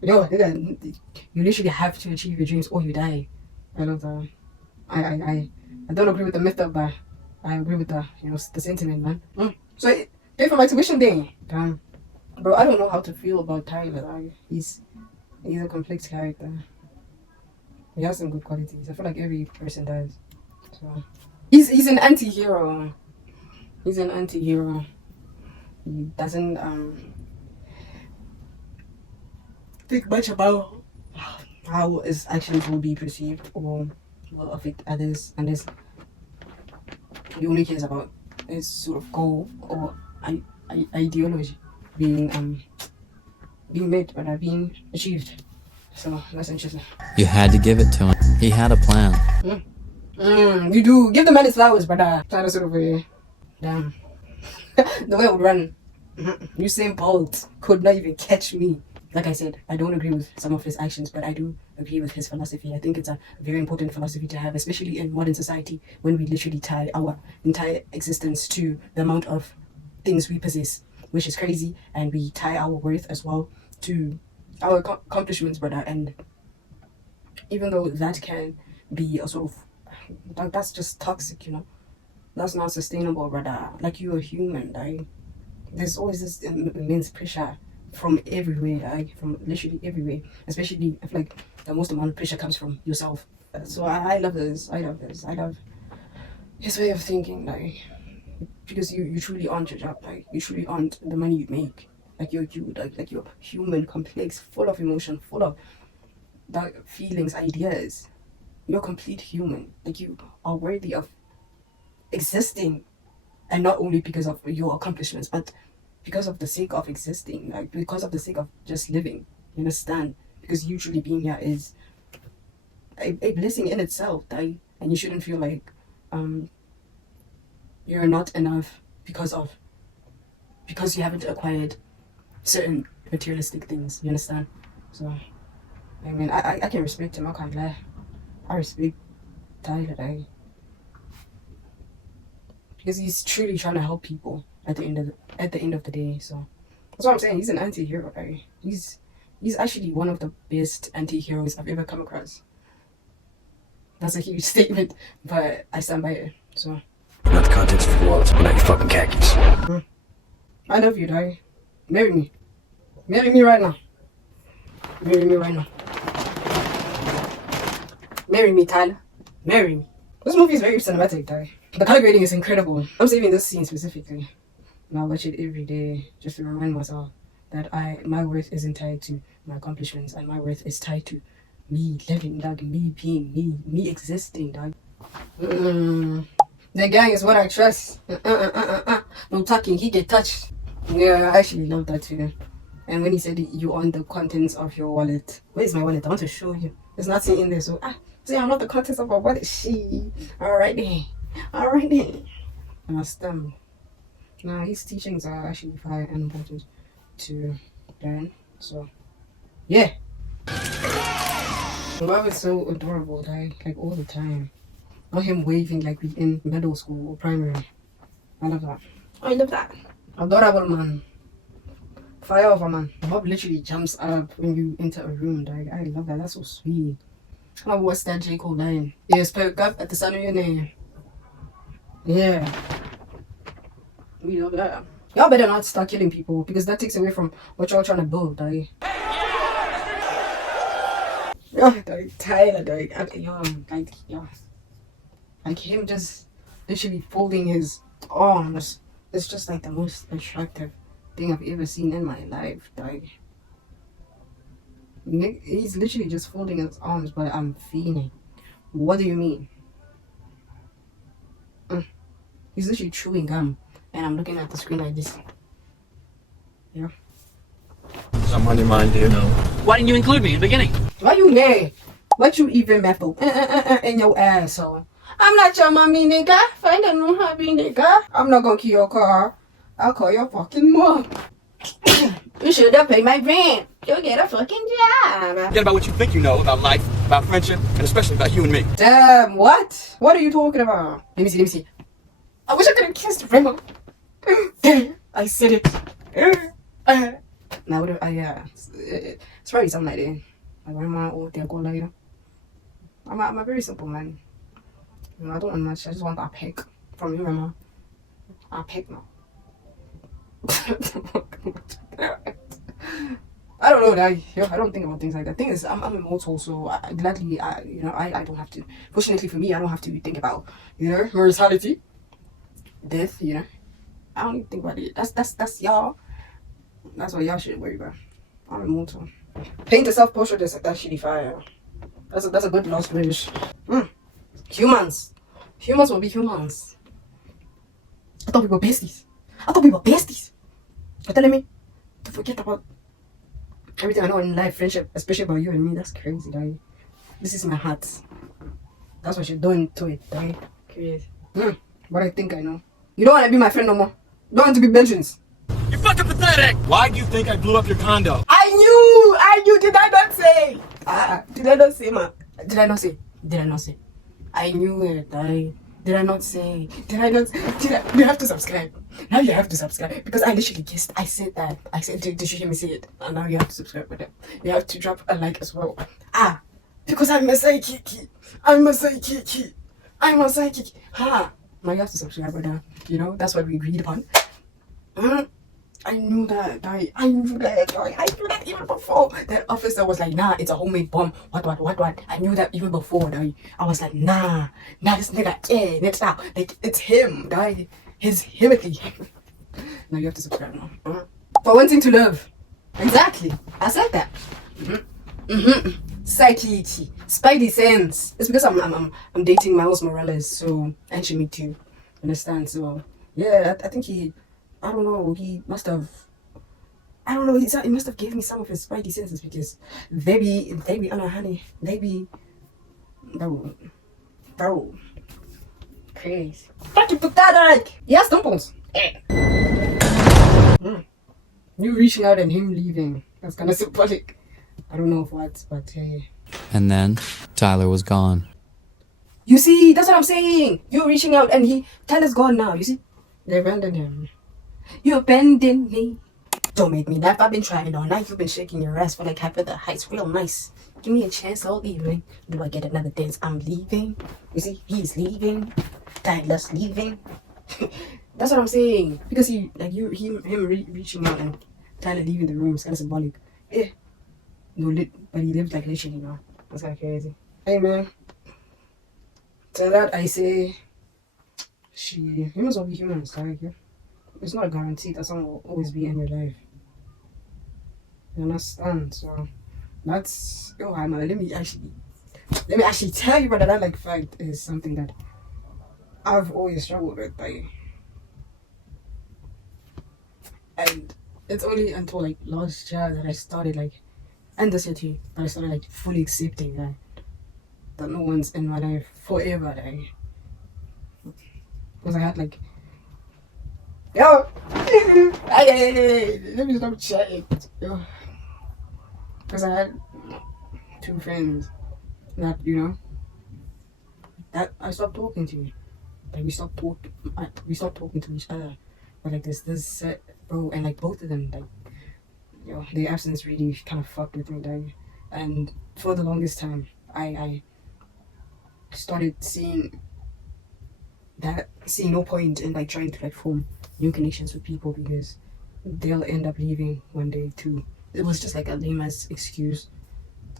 Yo, you literally have to achieve your dreams or you die. I love that. I don't agree with the method, but I agree with the the sentiment, man. So pay for my tuition day. Damn. Bro, I don't know how to feel about Tyler. He's a complex character. He has some good qualities. I feel like every person does. So he's an anti-hero. He's an anti-hero. He doesn't think much about how his actions will be perceived or will affect others, and he only cares about his sort of goal or ideology being made but being achieved. So that's interesting. you had to give it to him. He had a plan. You do give the man his flowers, brother. Trying to sort of damn. The way I would run. Usain Bolt could not even catch me. Like I said, I don't agree with some of his actions, but I do agree with his philosophy. I think it's a very important philosophy to have, especially in modern society when we literally tie our entire existence to the amount of things we possess, which is crazy, and we tie our worth as well to our accomplishments, brother. And even though that can be a sort of that's just toxic, you know, that's not sustainable, brother. Like, you're a human, right? There's always this immense pressure from everywhere, right? From literally everywhere. Especially, I feel like the most amount of pressure comes from yourself. So I love this. I love his way of thinking, like, because you truly aren't your job, like, you truly aren't the money you make. Like, you're human, complex, full of emotion, full of dark feelings, ideas. You're a complete human. Like, you are worthy of existing, and not only because of your accomplishments, but because of the sake of existing, like, because of the sake of just living. You understand? Because you truly being here is a blessing in itself, right? And you shouldn't feel like you're not enough because you haven't acquired certain materialistic things. You understand? So, I mean, I can respect him. I can't lie. I respect Tyler, right? Because he's truly trying to help people at the end of the day. So that's what I'm saying. He's an anti-hero, right? He's actually one of the best anti-heroes I've ever come across. That's a huge statement, but I stand by it. So Not the contents of your wallet, but not your fucking khakis. I love you, Dai. Marry me. Marry me right now. Marry me right now. Marry me, Tyler. Marry me. This movie is very cinematic, Dai. The color grading is incredible. I'm saving this scene specifically, and I watch it every day just to remind myself that my worth isn't tied to my accomplishments, and my worth is tied to me living, dog, me being me existing, dog. The gang is what I trust. No talking, he get touched. Yeah, I actually love that too. And when he said you own the contents of your wallet, where's my wallet? I want to show you. There's nothing in there, so see, I'm not the contents of my wallet. Alright then. Understand. Now his teachings are actually fire and important to learn. So yeah. Love is so adorable, like all the time. Not him waving like we in middle school or primary. I love that. I love that. Adorable man. Fire of a man. Bob literally jumps up when you enter a room, dog. I love that. That's so sweet. I what's that J. Cole line? Yeah, spoke up at the sound of your name. Yeah. We love that. Y'all better not start killing people, because that takes away from what y'all trying to build, dog. Yeah, Tyler, like him just literally folding his arms. It's just like the most attractive thing I've ever seen in my life, dog. He's literally just folding his arms, but I'm feeling. What do you mean? He's literally chewing gum, and I'm looking at the screen like this. Yeah. Something on your mind, dear? No. Why didn't you include me in the beginning? Why you gay? What you even muffle in your asshole? I'm not your mommy, nigga. Find a new hobby, nigga. I'm not gonna kill your car. I'll call your fucking mom. You should have paid my rent. You'll get a fucking job. Forget about what you think you know about life, about friendship, and especially about you and me. Damn, what? What are you talking about? Let me see. I wish I could have kissed Remo. I said it. Now, what do it's probably something like that. Like Remo or they'll go later. I'm a very simple man. You know, I don't want much. I just want a peck from you, Remo. A peck now. I don't know, I don't think about things like that. Thing is, I'm immortal, so I don't have to. Fortunately for me, I don't have to think about, mortality, death. I don't even think about it. That's y'all. That's what y'all should worry about. I'm immortal. Paint a self-portrait is actually fire. That's a good lost wish. Humans will be humans. I thought we were besties. You're telling me to forget about everything I know in life, friendship, especially about you and me. That's crazy, dog. This is my heart. That's what you're doing to it, dog. Crazy. But I think I know. You don't want to be my friend no more. You don't want to be vengeance. You're fucking pathetic! Why do you think I blew up your condo? I knew. Did I not say? Did I not say, man? Did I not say? I knew it, dog. Did I not say? Did I not? You have to subscribe. Now you have to subscribe because I literally kissed. I said that. I said, did you hear me say it? And now you have to subscribe with it. You have to drop a like as well. Because I'm a psychic. I'm a psychic. I'm a psychic. Now you have to subscribe with that. You know, that's what we agreed upon. I knew that. I knew that even before. That officer was like, nah, it's a homemade bomb. What? I knew that even before. I was like, nah, this nigga, next out. Like, it's him, His himothy. Now you have to subscribe now. For wanting to love. Exactly. I said that. Psyche, Spidey sense. It's because I'm dating Miles Morales, so and she me too. Understand? So yeah, I think he. I don't know. He must have. I don't know. He must have given me some of his spidey senses because they be on a honey. They be, bro, crazy. Fucking pathetic. Yes, dimples. You reaching out and him leaving. That's kind of symbolic. I don't know what, but hey. And then Tyler was gone. You see, that's what I'm saying. You reaching out and Tyler's gone now. You see, they abandoned him. You abandoned me. Don't make me laugh. I've been trying all night. You've been shaking your ass for like half of the heights. Real nice. Give me a chance all evening. Do I get another dance? I'm leaving. You see, he's leaving. Tyler's leaving. That's what I'm saying. Because him reaching out and Tyler leaving the room is kind of symbolic. Yeah. No, but he lived like literally now. That's kind of crazy. Hey man. To that I say, humans will be humans, like, yeah. It's not a guarantee that someone will always be in your life. You understand? So that's let me actually tell you, brother, that like fact is something that I've always struggled with, like, and it's only until like last year that I started and this year too, but I started like fully accepting that no one's in my life forever, because I had like. Yo! Let me stop chatting. Yo. Because I had 2 friends that, that I stopped talking to. Like, we stopped talking to each other. But like this bro, and like both of them, like, their absence really kind of fucked with me, and for the longest time, I started seeing no point in like trying to like form new connections with people because they'll end up leaving one day too. It was just like a lame ass excuse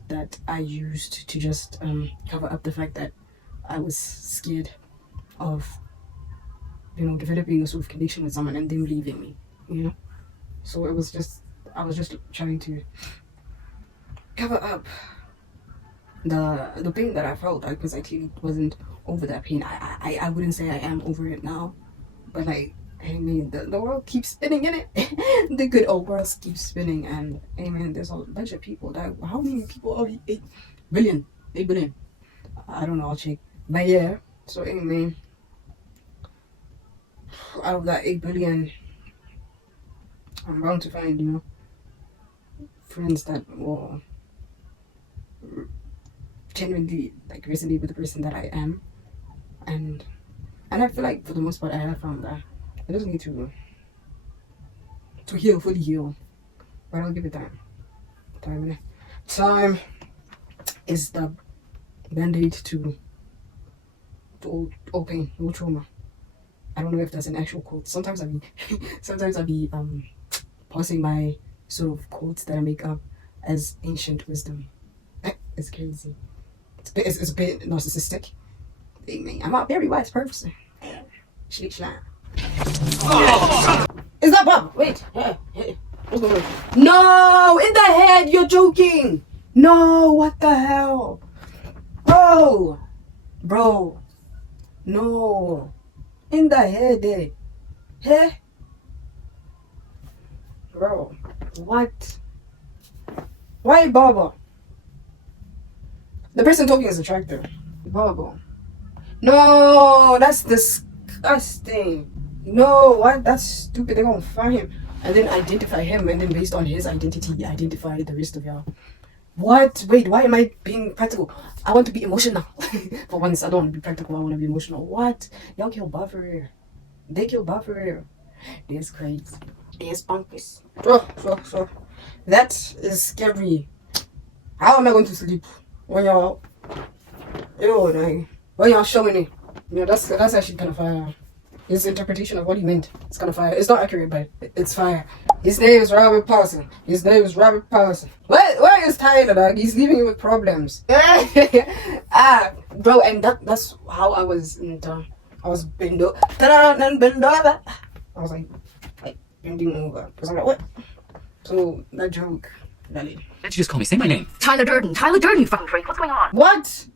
that I used to just cover up the fact that I was scared of developing a sort of connection with someone and them leaving me, so I was just trying to cover up the pain that I felt, because I clearly wasn't over that pain. I wouldn't say I am over it now, but like, I mean, the world keeps spinning, in it. The good old world keeps spinning, and hey man, there's a bunch of people that, how many people are 8 billion? I don't know, I'll check. But yeah, so hey man, out of that 8 billion, I'm bound to find, friends that will genuinely like resonate with the person that I am, and I feel like for the most part I have found that it doesn't need to fully heal, but I'll give it time. Time is the band-aid to all pain, all trauma. I don't know if that's an actual quote. Sometimes I be passing my sort of quotes that I make up as ancient wisdom. It's crazy. It's a bit narcissistic. I'm a very wise person. Schlick schlag. Is that Bob? Wait. Hey. What's going on? No! In the head! You're joking! No! What the hell? Bro. No. In the head, eh? Hey? Bro. What? Why Baba? The person talking is a tractor. Baba. No, that's disgusting. No, what? That's stupid. They're gonna find him and then identify him, and then based on his identity, identify the rest of y'all. What? Wait, why am I being practical? I want to be emotional. For once, I don't want to be practical. I want to be emotional. What? Y'all kill buffer. They kill buffer. This crazy. This bonkers. So. That is scary. How am I going to sleep when y'all? Ew, like, when y'all showing it? That's actually kind of fire. His interpretation of what he meant, it's kind of fire. It's not accurate, but it's fire. His name is Robert Paulson. Where is Tyler, dog? He's leaving you with problems. Bro, and that's how I was in I was bend over. I was like bending over. Because I'm like, what? So, that joke. That lady. Why did you just call me? Say my name. Tyler Durden, you fucking freak. What's going on? What?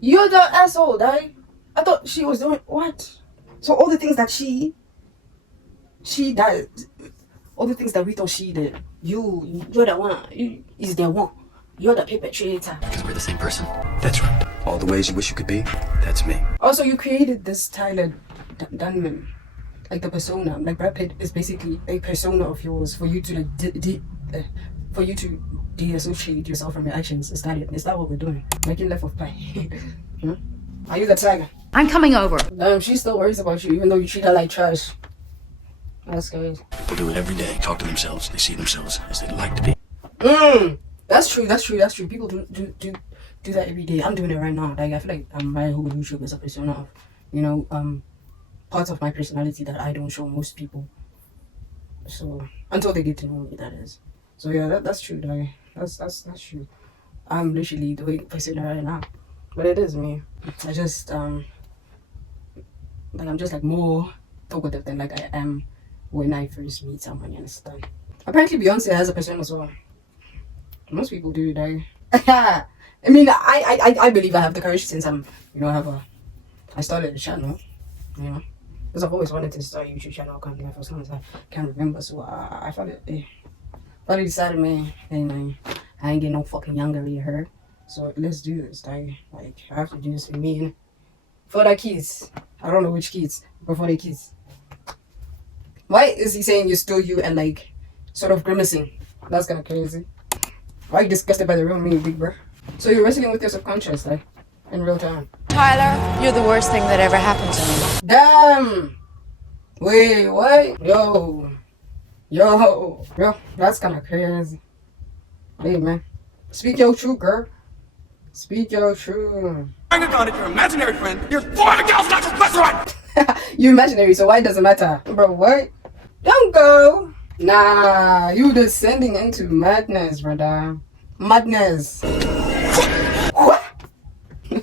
You're the asshole, dog. I thought she was doing what? So all the things that she did, all the things that we thought she did, you're the one. Is the one. You're the perpetrator. Because we're the same person. That's right. All the ways you wish you could be, that's me. Also, you created this Tyler Dunman, like the persona. Like Brad Pitt is basically a persona of yours for you to like de-associate yourself from your actions. Is that it? Is that what we're doing? Making left of pie. Hmm? Are you the tiger? I'm coming over. She still worries about you, even though you treat her like trash. That's good. People do it every day. Talk to themselves. They see themselves as they'd like to be. That's true. People do that every day. I'm doing it right now. Like, I feel like my whole YouTube is a persona of, parts of my personality that I don't show most people. So until they get to know me, that is. So yeah, that's true. Like, that's true. I'm literally the way persona right now, but it is me. I just I'm just like more talkative than like I am when I first meet someone, you understand? Apparently Beyonce has a persona as well. Most people do, like I mean, I believe I have the courage since I started a channel, because I've always wanted to start a YouTube channel for as long as I can remember. So I finally decided, man, and I ain't getting no fucking younger, you heard? So let's do this. Like I have to do this for me and for the kids. I don't know which kids, but for the kids. Why is he saying you're still you and like sort of grimacing? That's kind of crazy. Why are you disgusted by the real me, big bro? So you're wrestling with your subconscious, like in real time. Tyler, you're the worst thing that ever happened to me. Damn. Wait, what? Yo, that's kind of crazy. Hey man, speak your truth, girl. Speak your truth. I'm gonna your imaginary friend. You're boy the girl's not your best friend. You imaginary, so why does it matter? Bro, what? Don't go. Nah, you descending into madness, brother. Madness. What? I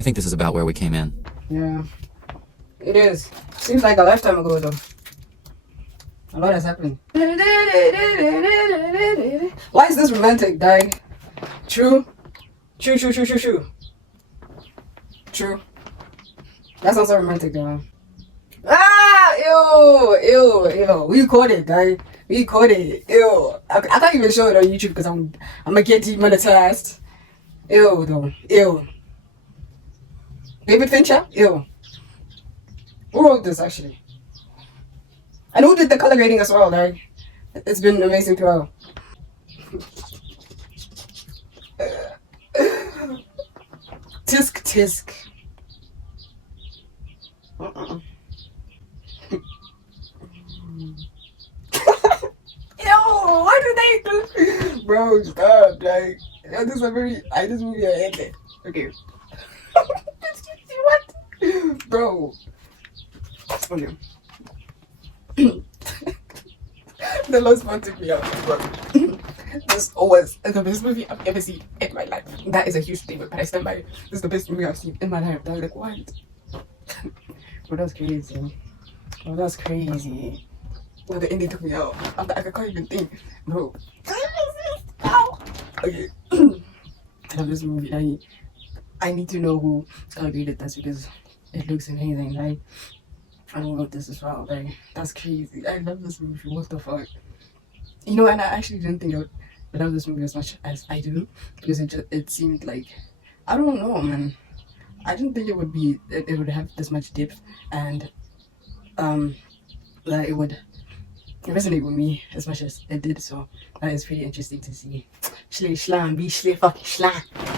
think this is about where we came in. Yeah, it is. Seems like a lifetime ago, though. A lot has happened. Why is this romantic, dog? True. That sounds so romantic, though. Ew. We caught it, guy. We caught it. Ew. I can't even show it on YouTube because I'm gonna get demonetized. Ew, though. Ew. David Fincher? Ew. Who wrote this, actually? And who did the color grading as well, like? It's been amazing throughout. Tisk. Yo, what did they do? Bro, stop, like, this movie I ended. Okay. What? Bro. Okay. The last one took me out. This was the best movie I've ever seen in my life. That is a huge statement, but I stand by it. This is the best movie I've seen in my life. I was like, what? Bro, that's crazy. Bro, that's crazy. Well, the ending took me out. I can't even think. Bro. Okay. I love this movie. I need to know who created this because it looks amazing, right? I don't know this as well, like, that's crazy. I love this movie, what the fuck? And I actually didn't think I would love this movie as much as I do, because it seemed like, I don't know, man. I didn't think it would have this much depth, and, like, it would resonate with me as much as it did. So that is pretty interesting to see. Schley, schlam, be schley, fucking schlam.